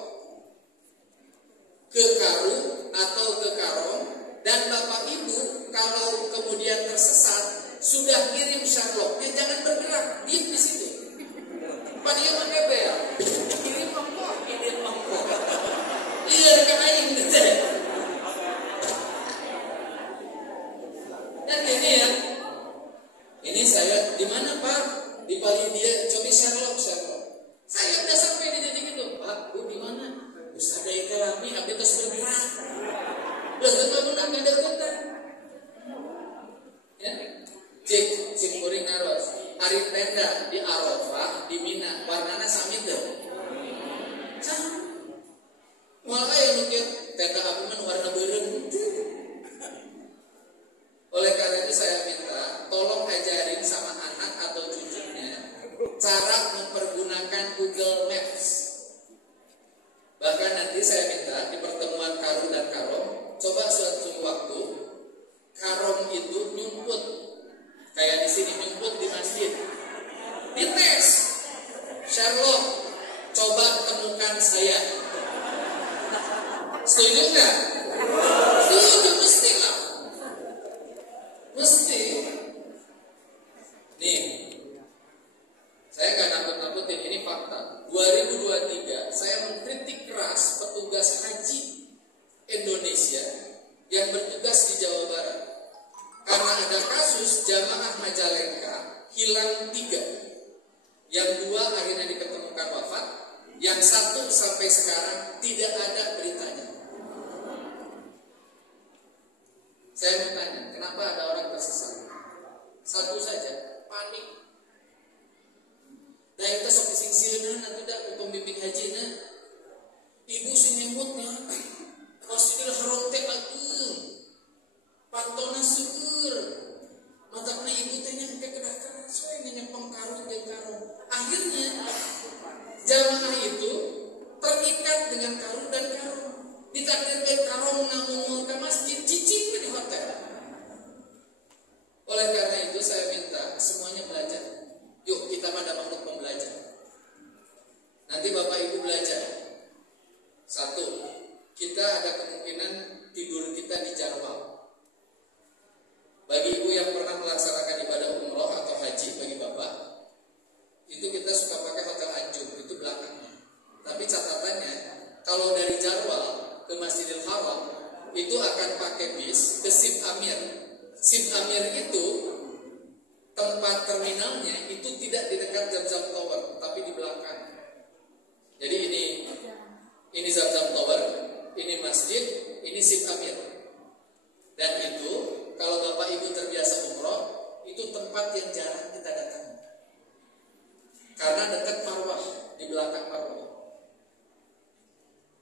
ke Karu atau ke Karong, dan Bapak Ibu kalau kemudian tersesat sudah ngirim Sherlocknya, jangan bergerak, diam di situ. Padahal mengebel, kirim mongko, liar ke aing gitu. Dan ini ya, ini saya di mana Pak? Di Palidia, coba Sherlock. Saya udah sampai di titik itu. Pak, Bu di mana? Ustaz ada ikalami, abdi terus bergerak. Udah tentu nak ganda. Ya, cik kuring naros. Hari tenda di Arafah, di Mina, warnanya sami tuh. Sama. Mulai yang mungkin tenda abu man warna berem. Oleh karena itu saya minta tolong ajarin sama anak atau cucunya cara mempergunakan Google Maps. Bahkan nanti saya minta di pertemuan Karu dan Karong, coba suatu waktu Karong itu nyumput kayak di sini, nyumput di masjid, dites Sherlock, coba temukan saya. Setuju nggak? Setuju, mesti lah. Mesti. Nih, saya nggak nakut-nakutin, ini fakta. 2023 saya mengkritik keras petugas haji Indonesia yang bertugas di Jawa Barat karena ada kasus jamaah Majalengka hilang 3, yang 2 akhirnya diketemukan wafat, yang 1 sampai sekarang tidak ada beritanya. Saya mau tanya, kenapa ada orang tersesat? Satu saja, panik. Dan kita sok sing-singeunan tidak pembimbing hajinya. Ibu sing nyebutnya Masjidil Haram teh agung. Pantona seueur. Matakna ibu teh nya ke kedah soe nya pengkarut jeung karung. Akhirnya jamaah itu terikat dengan karung dan karung. Ditakdirkan karung ngomong ke masjid, cicing di hotel. Oleh karena itu saya minta semuanya belajar. Yuk kita pada makhluk pembelajar. Nanti Bapak Ibu belajar. 1, kita ada kemungkinan tidur kita di Jarwal. Bagi ibu yang pernah melaksanakan ibadah umroh atau haji, bagi bapak, itu kita suka pakai hotel Anjung, itu belakangnya. Tapi catatannya, kalau dari Jarwal ke Masjidil Haram, itu akan pakai bis ke Sip Amir. Sip Amir itu tempat terminalnya itu tidak di dekat Zamzam Tower, tapi di belakang. Jadi ini Zamzam Tower, ini masjid, ini Sip Amir. Dan itu kalau Bapak Ibu terbiasa umroh, itu tempat yang jarang kita datangi. Karena dekat Marwah, di belakang Marwah.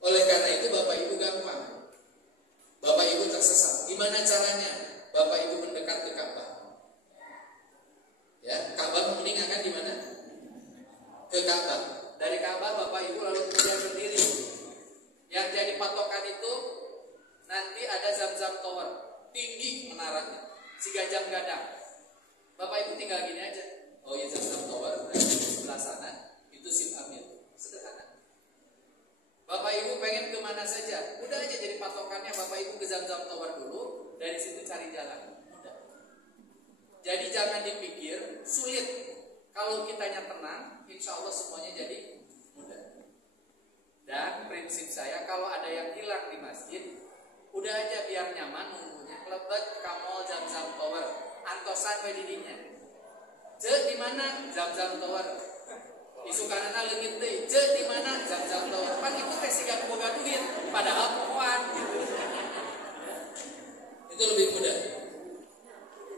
Oleh karena itu Bapak Ibu gampang. Bapak Ibu tersesat. Gimana caranya? Bapak Ibu mendekat ke Ka'bah. Ya, Ka'bah mending akan di mana? Ke Ka'bah. Dari Ka'bah Bapak Ibu lalu kemudian berdiri. Yang jadi patokan itu nanti ada Zamzam Tower, tinggi menaranya, si gajah gadang. Bapak Ibu tinggal gini aja. Oh iya, Zamzam Tower di sebelah sana, itu Sip Amir. Sederhana. Bapak Ibu pengen kemana saja, udah aja jadi patokannya. Bapak Ibu ke Zamzam Tower dulu, dari situ cari jalan. Mudah. Jadi jangan dipikir sulit. Kalau kitanya tenang, insya Allah semuanya jadi mudah. Dan prinsip saya, kalau ada yang hilang di masjid, udah aja biar nyaman nunggunya. Lebet kamol Zamzam Tower, antosan didinya. Je di mana? Zamzam Tower. Isukanana leungit teh, je di mana? Zamzam Tower. Pan itu teh siga boga duit, padahal pohoan gitu. Itu lebih mudah.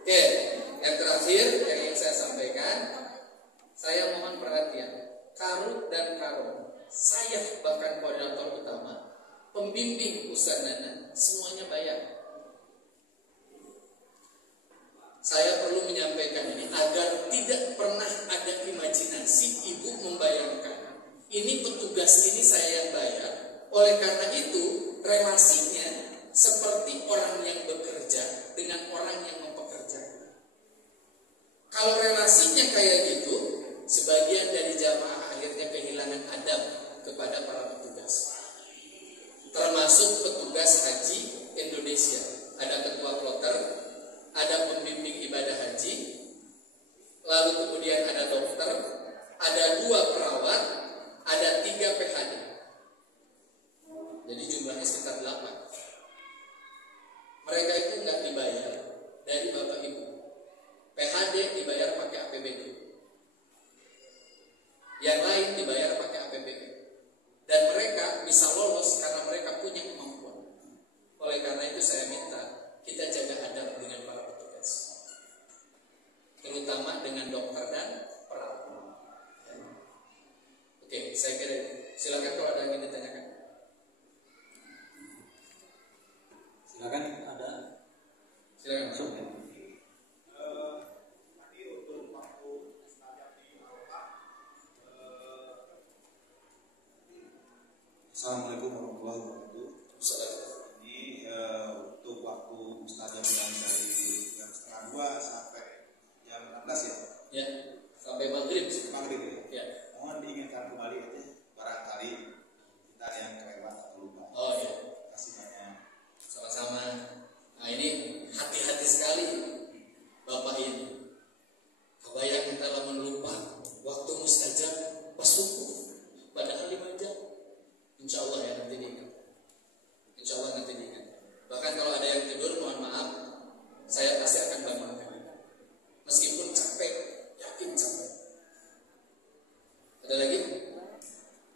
Oke, yang terakhir yang ingin saya sampaikan, saya mohon perhatian. Karut dan karung, saya bahkan bahkan koordinator utama, pembimbing Ustaz Nana, semuanya bayar. Saya perlu menyampaikan ini agar tidak pernah ada imajinasi ibu membayangkan ini petugas ini saya yang bayar. Oleh karena itu relasinya seperti orang yang bekerja dengan orang yang mempekerjakan. Kalau relasinya kayak gitu, sebagian dari jamaah akhirnya kehilangan adab kepada para petugas, termasuk petugas haji Indonesia. Ada ketua kloter, ada pembimbing ibadah haji, lalu kemudian ada dokter, ada 2 perawat, ada 3 PHD. Jadi jumlahnya sekitar 8. Mereka itu nggak dibayar dari bapak ibu. PHD dibayar pakai APBD, yang lain dibayar pakai APBD, dan mereka bisa lolos karena mereka punya kemampuan. Oleh karena itu saya minta kita jaga adab dengan para petugas, terutama dengan dokter dan perawat. Oke, saya kira silakan kalau ada yang ingin ditanyakan. Silakan, ada. Silakan masuk. Assalamualaikum warahmatullahi wabarakatuh. Ini untuk waktu mustajab bilang dari jam 1:30 sampai jam 16 ya? Ya, sampai maghrib. Maghrib ya? Ya. Mohon diingatkan kembali aja, barangkali kita ada yang kelewat atau lupa. Oh ya. Terima kasih banyak. Sama-sama. Nah ini hati-hati sekali Bapak ini. Kebayang kita lamun lupa waktu mustajab pas subuh, padahal 5 jam. Insya Allah ya nanti diingat. Insya Allah nanti diingat. Bahkan kalau ada yang tidur, mohon maaf, saya pasti akan bangunkan. Meskipun capek, yakin capek. Ada lagi,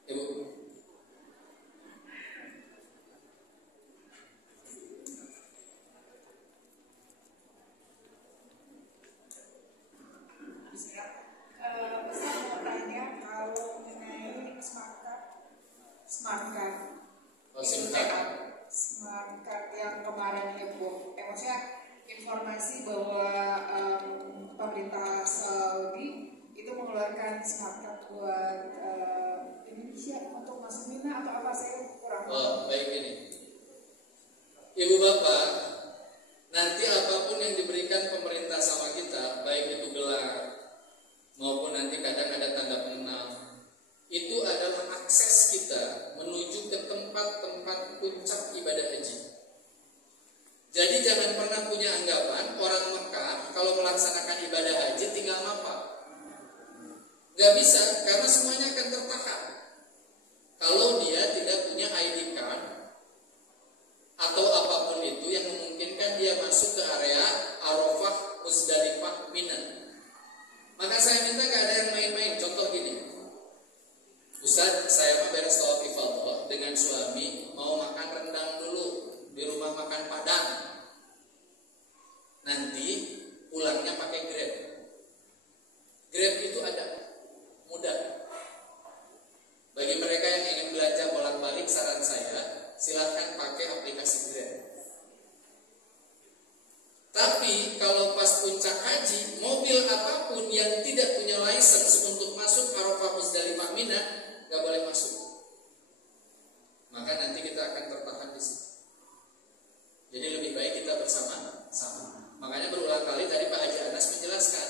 Ibu? Saya mau tanya kalau mengenai smart card Oh, SIM card. smart card yang kemarin heboh. Maksudnya informasi bahwa pemerintah Saudi itu mengeluarkan smart card buat Indonesia untuk masuk Mina atau apa, saya kurang. Oh, baik ini. Ibu bapak, nanti apapun yang diberikan pemerintah sama kita, baik itu gelar maupun nanti kadang ada tanda pengenal, itu adalah akses kita menuju ke tempat-tempat puncak ibadah haji. Jadi jangan pernah punya anggapan orang Mekah kalau melaksanakan ibadah haji tinggal mapal. Gak bisa, karena semuanya akan tertahan kalau dia tidak punya ID card atau apapun itu yang memungkinkan dia masuk ke area Arafah, Muzdalifah, Mina. Maka saya minta gak ada yang main-main. Contoh gini, Ustaz, saya mah beres tawaf ifadah dengan suami mau makan rendang dulu di rumah makan Padang. Nanti pulangnya pakai Grab. Grab itu ada, mudah. Bagi mereka yang ingin belanja bolak-balik, saran saya silakan pakai aplikasi Grab. Tapi kalau pas puncak haji, mobil apapun yang tidak punya lisensi untuk masuk Arafah, Muzdalifah, Mina gak boleh masuk. Maka nanti kita akan tertahan di situ. Jadi lebih baik kita bersama-sama. Makanya berulang kali tadi Pak Haji Anas menjelaskan,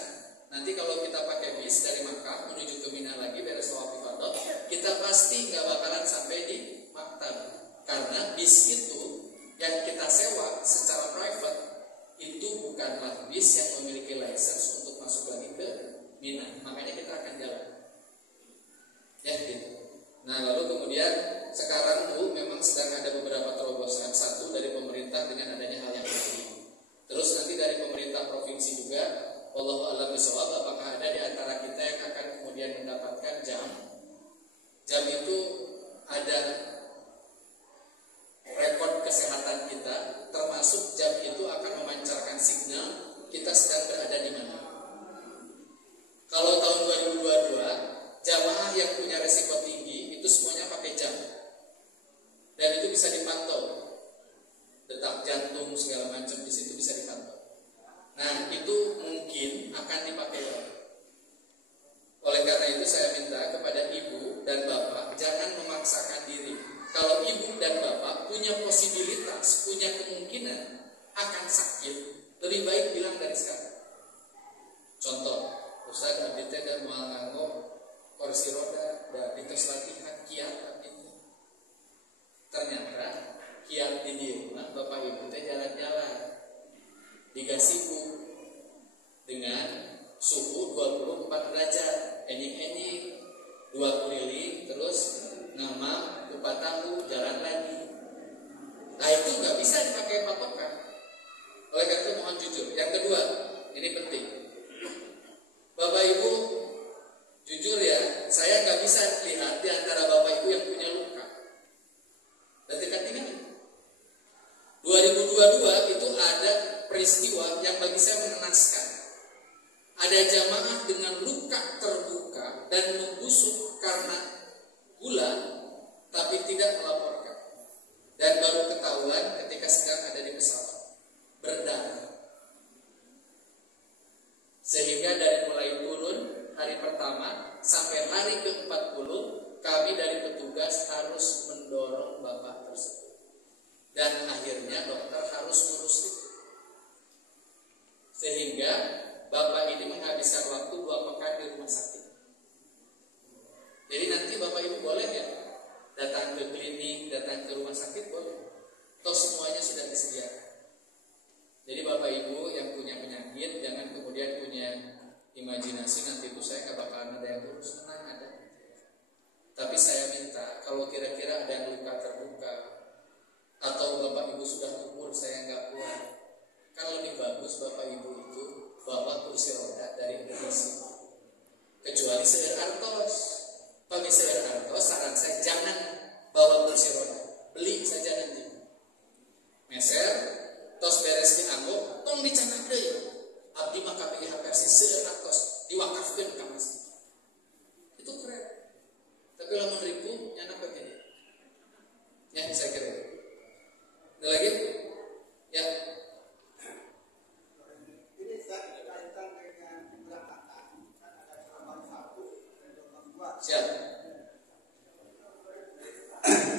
nanti kalau kita pakai bis dari Makkah menuju ke Mina lagi beres tawaf ifadah, kita pasti gak bakalan sampai di Maktab. Karena bis itu yang kita sewa secara private itu bukanlah bis yang memiliki lisensi untuk masuk lagi ke Mina. Makanya kita akan jalan. Ya gitu. Nah lalu kemudian sekarang Bu memang sedang ada beberapa terobosan. Satu dari pemerintah dengan adanya hal yang ini. Terus nanti dari pemerintah provinsi juga, wallahu a'lam bishawab, apakah ada di antara kita yang akan kemudian mendapatkan jam. Jam itu ada rekod kesehatan kita, termasuk jam itu akan memancarkan signal kita sedang berada di mana. Kalau tahun 2022 jamaah yang punya resiko tinggi itu semuanya pakai jam. itu bisa dipantau, detak jantung segala macam di situ bisa dipantau. Nah itu mungkin akan dipakai. Oleh karena itu saya minta kepada ibu dan bapak jangan memaksakan diri. Kalau ibu dan bapak punya posibilitas, punya kemungkinan akan sakit, lebih baik bilang dari sekarang. Contoh, Ustaz abdi teh da moal nganggo kursi roda da ditos latihan kiat abdi. Ternyata kiat di dieu mah bapak ibu teh jalan-jalan di Gasibu dengan suhu 24 derajat, enjing-enjing 2 keliling, terus ngama kupat tangguh jalan lagi. Nah itu nggak bisa dipakai patokan. Oleh karena itu mohon jujur. Yang kedua, ini penting. Bapak Ibu jujur ya, saya nggak bisa lihat di antara Bapak Ibu yang punya luka. Dan tingkat tinggal 2022 itu ada peristiwa yang bagi saya mengenaskan. Ada jamaah dengan luka terbuka dan membusuk karena gula, tapi tidak melaporkan. Dan baru ketahuan ketika sedang ada di pesawat berdarah. Sehingga dari mulai turun hari pertama sampai hari ke-40 kami dari petugas harus mendorong bapak tersebut. Dan akhirnya dokter harus ngurus itu. Sehingga bapak ini menghabiskan waktu 2 pekan di rumah sakit. Jadi nanti bapak ibu boleh ya datang ke klinik, datang ke rumah sakit boleh. Toh semuanya sudah disediakan. Jadi bapak ibu yang punya penyakit jangan kemudian punya imajinasi nanti itu saya gak bakalan ada yang urus. Tenang, ada. Tapi saya minta kalau kira-kira ada yang luka terbuka atau bapak ibu sudah umur saya nggak kuat, kan lebih bagus bapak ibu itu bawa kursi roda dari Indonesia. Kecuali seueur artos. Bagi seueur artos saran saya jangan bawa kursi roda, beli saja nanti. Meser, tos beres dianggo, tong dicanak deui. Abdi mah KPIH versi seueur artos diwakafkeun ka masjid. Itu keren. Tapi lamun ribu nyana begini. Ya, saya kira. Ada lagi? Ya. Ini saya kaitan dengan keberangkatan, kan ada gelombang 1 dan gelombang 2. Siap.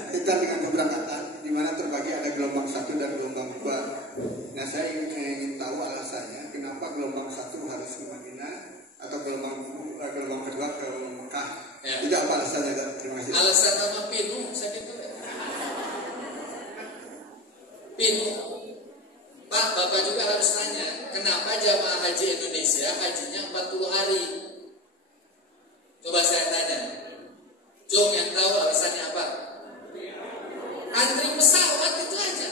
Kaitan dengan keberangkatan, di mana terbagi ada gelombang 1 dan gelombang 2. Nah, saya ingin tahu alasannya kenapa gelombang 1 harus ke Madinah atau gelombang kedua ke Mekah. Ya. Itu apa alasannya? Terima kasih. Alasan nama pinu saya gitu ya. Pinu. Pak, Bapak juga harus nanya, kenapa jamaah haji Indonesia hajinya 40 hari? Coba saya tanya. Jom yang tahu alasannya apa? Antri pesawat itu aja.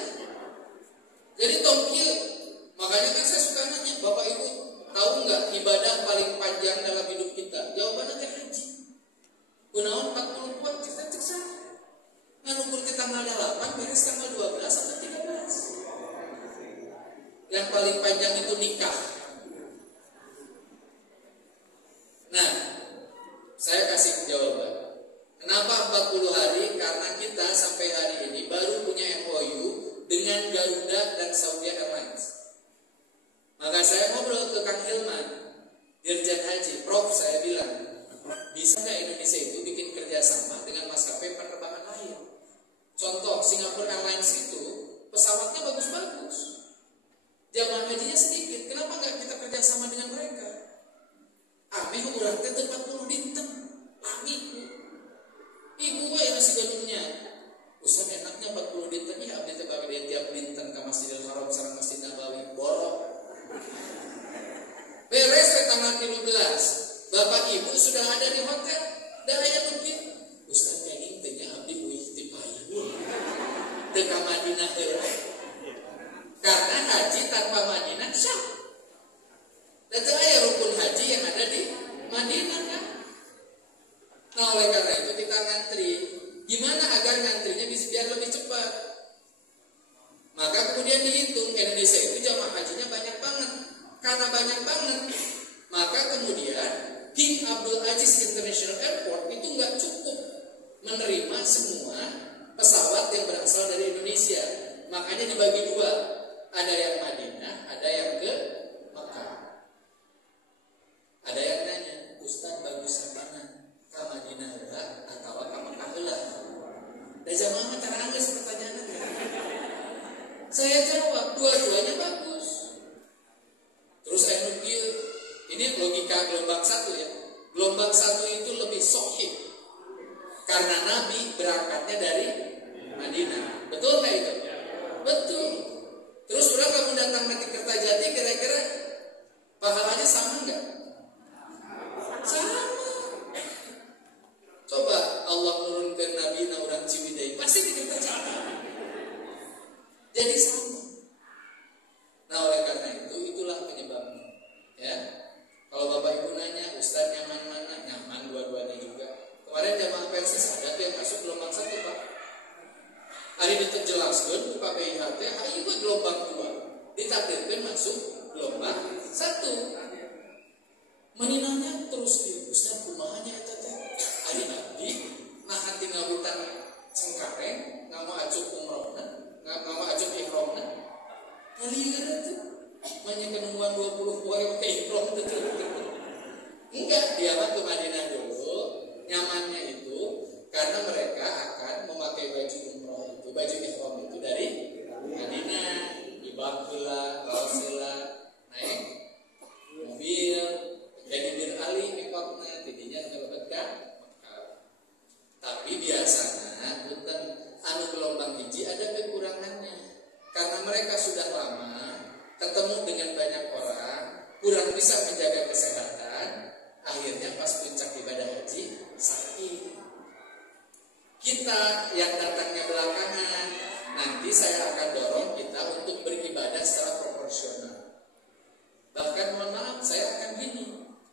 Jadi tongkil. Makanya kan saya suka nanya, Bapak Ibu tahu nggak ibadah paling panjang dalam hidup kita? Jawabannya haji. Kunaon 40 kuat kita ceksa. Nganukur di tanggal 8 beres tanggal 12 atau 13. Yang paling panjang itu nikah. Nah, saya kasih jawaban. Kenapa 40 hari? Karena kita sampai hari ini baru punya MOU dengan Garuda dan Saudi Airlines. Maka saya ngobrol ke Kang Hilman, Dirjen Haji, Prof, saya bilang, bisa nggak Indonesia itu bikin kerjasama dengan maskapai penerbangan lain? Contoh, Singapore Airlines itu pesawatnya bagus-bagus, jamaah hajinya sedikit. Kenapa nggak kita kerjasama dengan mereka? Ameh urang teh 40 dinten, pamiku. Ibu we nasi gadungnya. Ustaz enaknya 40 dinten ya, abdi teh bagi tiap dinten ka Masjidil Haram sareng Masjid Nabawi borok. Beres ke tanggal 13. Bapak Ibu sudah ada di hotel. Dan hanya mungkin Ustaz kayaknya tanya abdi uih ti payun. Teu ka Madinah heula. Karena haji tanpa Madinah sah. Dan teu aya rukun haji yang ada di Madinah kan. Nah oleh karena itu kita ngantri. Gimana agar ngantrinya bisa biar lebih cepat? Maka kemudian dihitung Indonesia itu jamaah hajinya banyak banget. Karena banyak banget, maka kemudian King Abdul Aziz International Airport itu nggak cukup menerima semua pesawat yang berasal dari Indonesia. Makanya dibagi dua, ada yang Madinah, ada yang ke Mekah. Ada yang nanya, Ustaz bagusan mana? Ke Madinah heula atau ke Mekah heula? Da jamaah mah cara geus pertanyaan. Saya jawab, dua-duanya bagus. Terus saya nukil, ini logika gelombang satu ya. Gelombang satu itu lebih sahih karena Nabi berangkatnya dari Madinah. Betul nggak itu? Betul. Terus orang kamu datang nanti Kertajati, kira-kira pahalanya sama nggak? Sama. Coba Allah menurunkan Nabi na orang Ciwidey, pasti di Kertajati. Jadi sama. Nah oleh karena itu, itulah penyebabnya. Ya. Kalau Bapak Ibu nanya, Ustaz nyaman mana? Nyaman dua-duanya juga. Kemarin jamaah Persis ada yang masuk gelombang satu Pak. Hari itu jelaskan Pak BIHT, ayo gelombang 2 ditakdirkan masuk gelombang 1. Meninanya terus dia, Ustaz kumahanya eta teh. Ari abdi nah hati ngawitan cengkareng, ngamu acup umrohna, ngamu acup ihramna. Ngalieur teh. Menyekan 20 poe pakai ihram teh. Enggak, dia mah ke Madinah dulu. Nyamannya itu karena mereka akan memakai baju umroh itu, baju ihram itu dari Madinah, ibakula, rausila, naik mobil, jadi Bir Ali mikotna, tidinya kelebet ka Mekah. Tapi biasanya punten anu gelombang hiji ada kekurangannya. Karena mereka sudah lama ketemu dengan banyak orang, kurang bisa menjaga kesehatan, akhirnya pas puncak ibadah haji sakit. Kita yang datangnya belakangan, nanti saya akan dorong kita untuk beribadah secara proporsional. Bahkan mohon maaf, saya akan gini,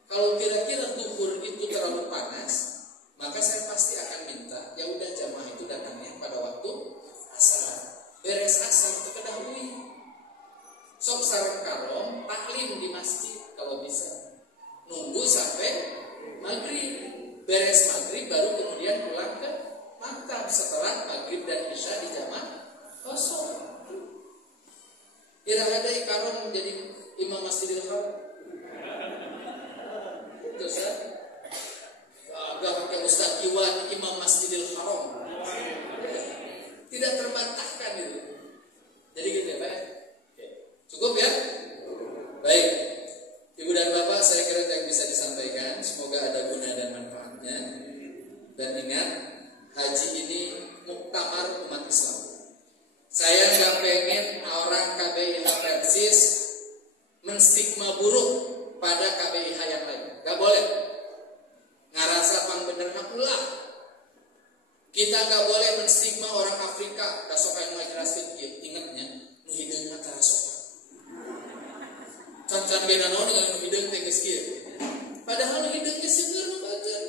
kalau kira-kira zuhur itu terlalu panas, maka saya pasti akan minta, ya udah jamaah itu datangnya pada waktu asar. Beres asar terkendahului, sok sareng karom, taklim di masjid kalau bisa. Nunggu sampai maghrib, beres maghrib baru kemudian pulang ke maktab setelah maghrib dan isya di jamaah kosong. Kira ada karom menjadi imam Masjidil Haram. Itu Ustaz. Agak pakai Ustaz Iwan imam Masjidil Haram. Tidak terbantahkan itu. Jadi gitu ya Pak. Oke. Cukup ya? Baik. Ibu dan Bapak, saya kira yang bisa disampaikan, semoga ada guna dan manfaatnya. Dan ingat, haji ini muktamar umat Islam. Saya nggak pengen orang KBIH Persis menstigma buruk pada KBIH yang lain. Nggak boleh. Ngarasa pang bener ulah. Kita nggak boleh menstigma orang Afrika. Dasok yang ngajelaskan ingatnya, nuhideng antara sopan. Can beda naon dengan hideung teh geus kieu. Padahal hideung geus seueur membacan.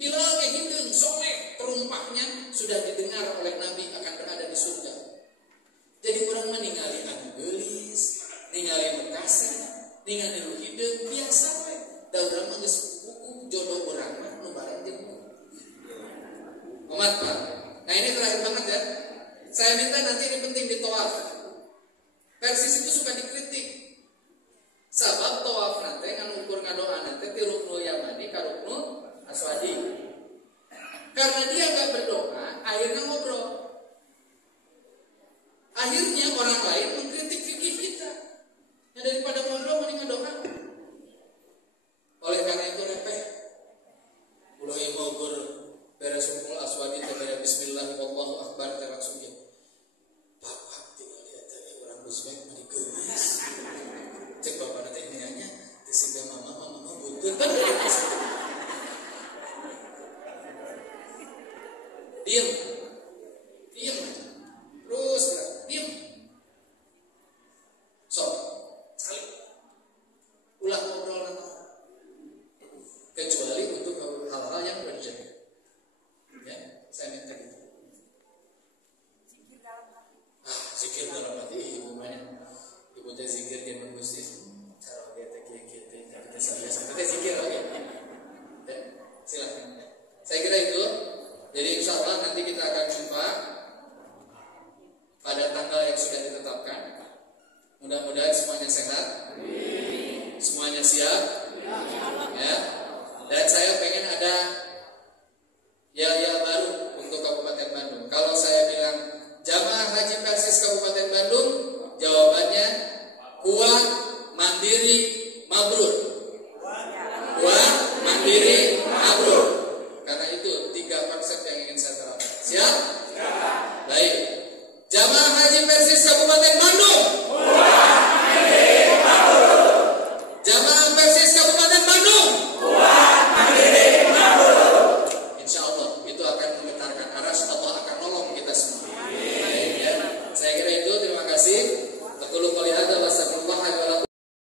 Bila ge hideung someh terumpahnya sudah didengar oleh Nabi akan berada di surga. Jadi urang mah ningali anu geulis, ningali Bekasi, ningali nu hideung biasa we. Da urang mah geus buku jodoh urang mah nu bareng jeung umat Pak. Nah ini terakhir banget ya. Saya minta nanti ini penting di tawaf. Persis itu suka dikritik. Sabab tawaf nanti kan ukur ngadoa nanti ti ruknul yamani ka ruknul aswadi. Karena dia nggak berdoa, akhirnya ngobrol. Akhirnya orang lain mengkritik fikih kita. Ya daripada ngobrol mending ngedoa. Oleh karena itu repeh. Ulah ngobrol beres ruknul aswadi teh beres bismillah wallahu akbar teh langsung gitu. Bapak tinggal lihat tadi orang muslim mah digeus. Cek bapak nanti nanya, disini mama butuh kan? Diam aja, terus diam. So, sekali, ulah ngobrol lama. Kecuali untuk hal-hal yang urgent. Ya, saya minta gitu. Zikir dalam hati ibu mana? Ibu teh zikir dia mengusir cara dia teh kita biasa kita zikir lagi. Ya, silakan. Saya kira itu. Jadi insya Allah nanti kita akan jumpa Mudah-mudahan semuanya sehat. Semuanya siap. Ya. Dan saya pengen ada yel-yel baru untuk Kabupaten Bandung. Kalau saya bilang Jamaah Haji Persis Kabupaten Bandung, jawabannya kuat, mandiri, mabrur. Kuat, mandiri, mabrur. Karena itu 3 konsep yang ingin saya terapkan. Siap? Baik. Jamaah Haji Persis Kabupaten Bandung.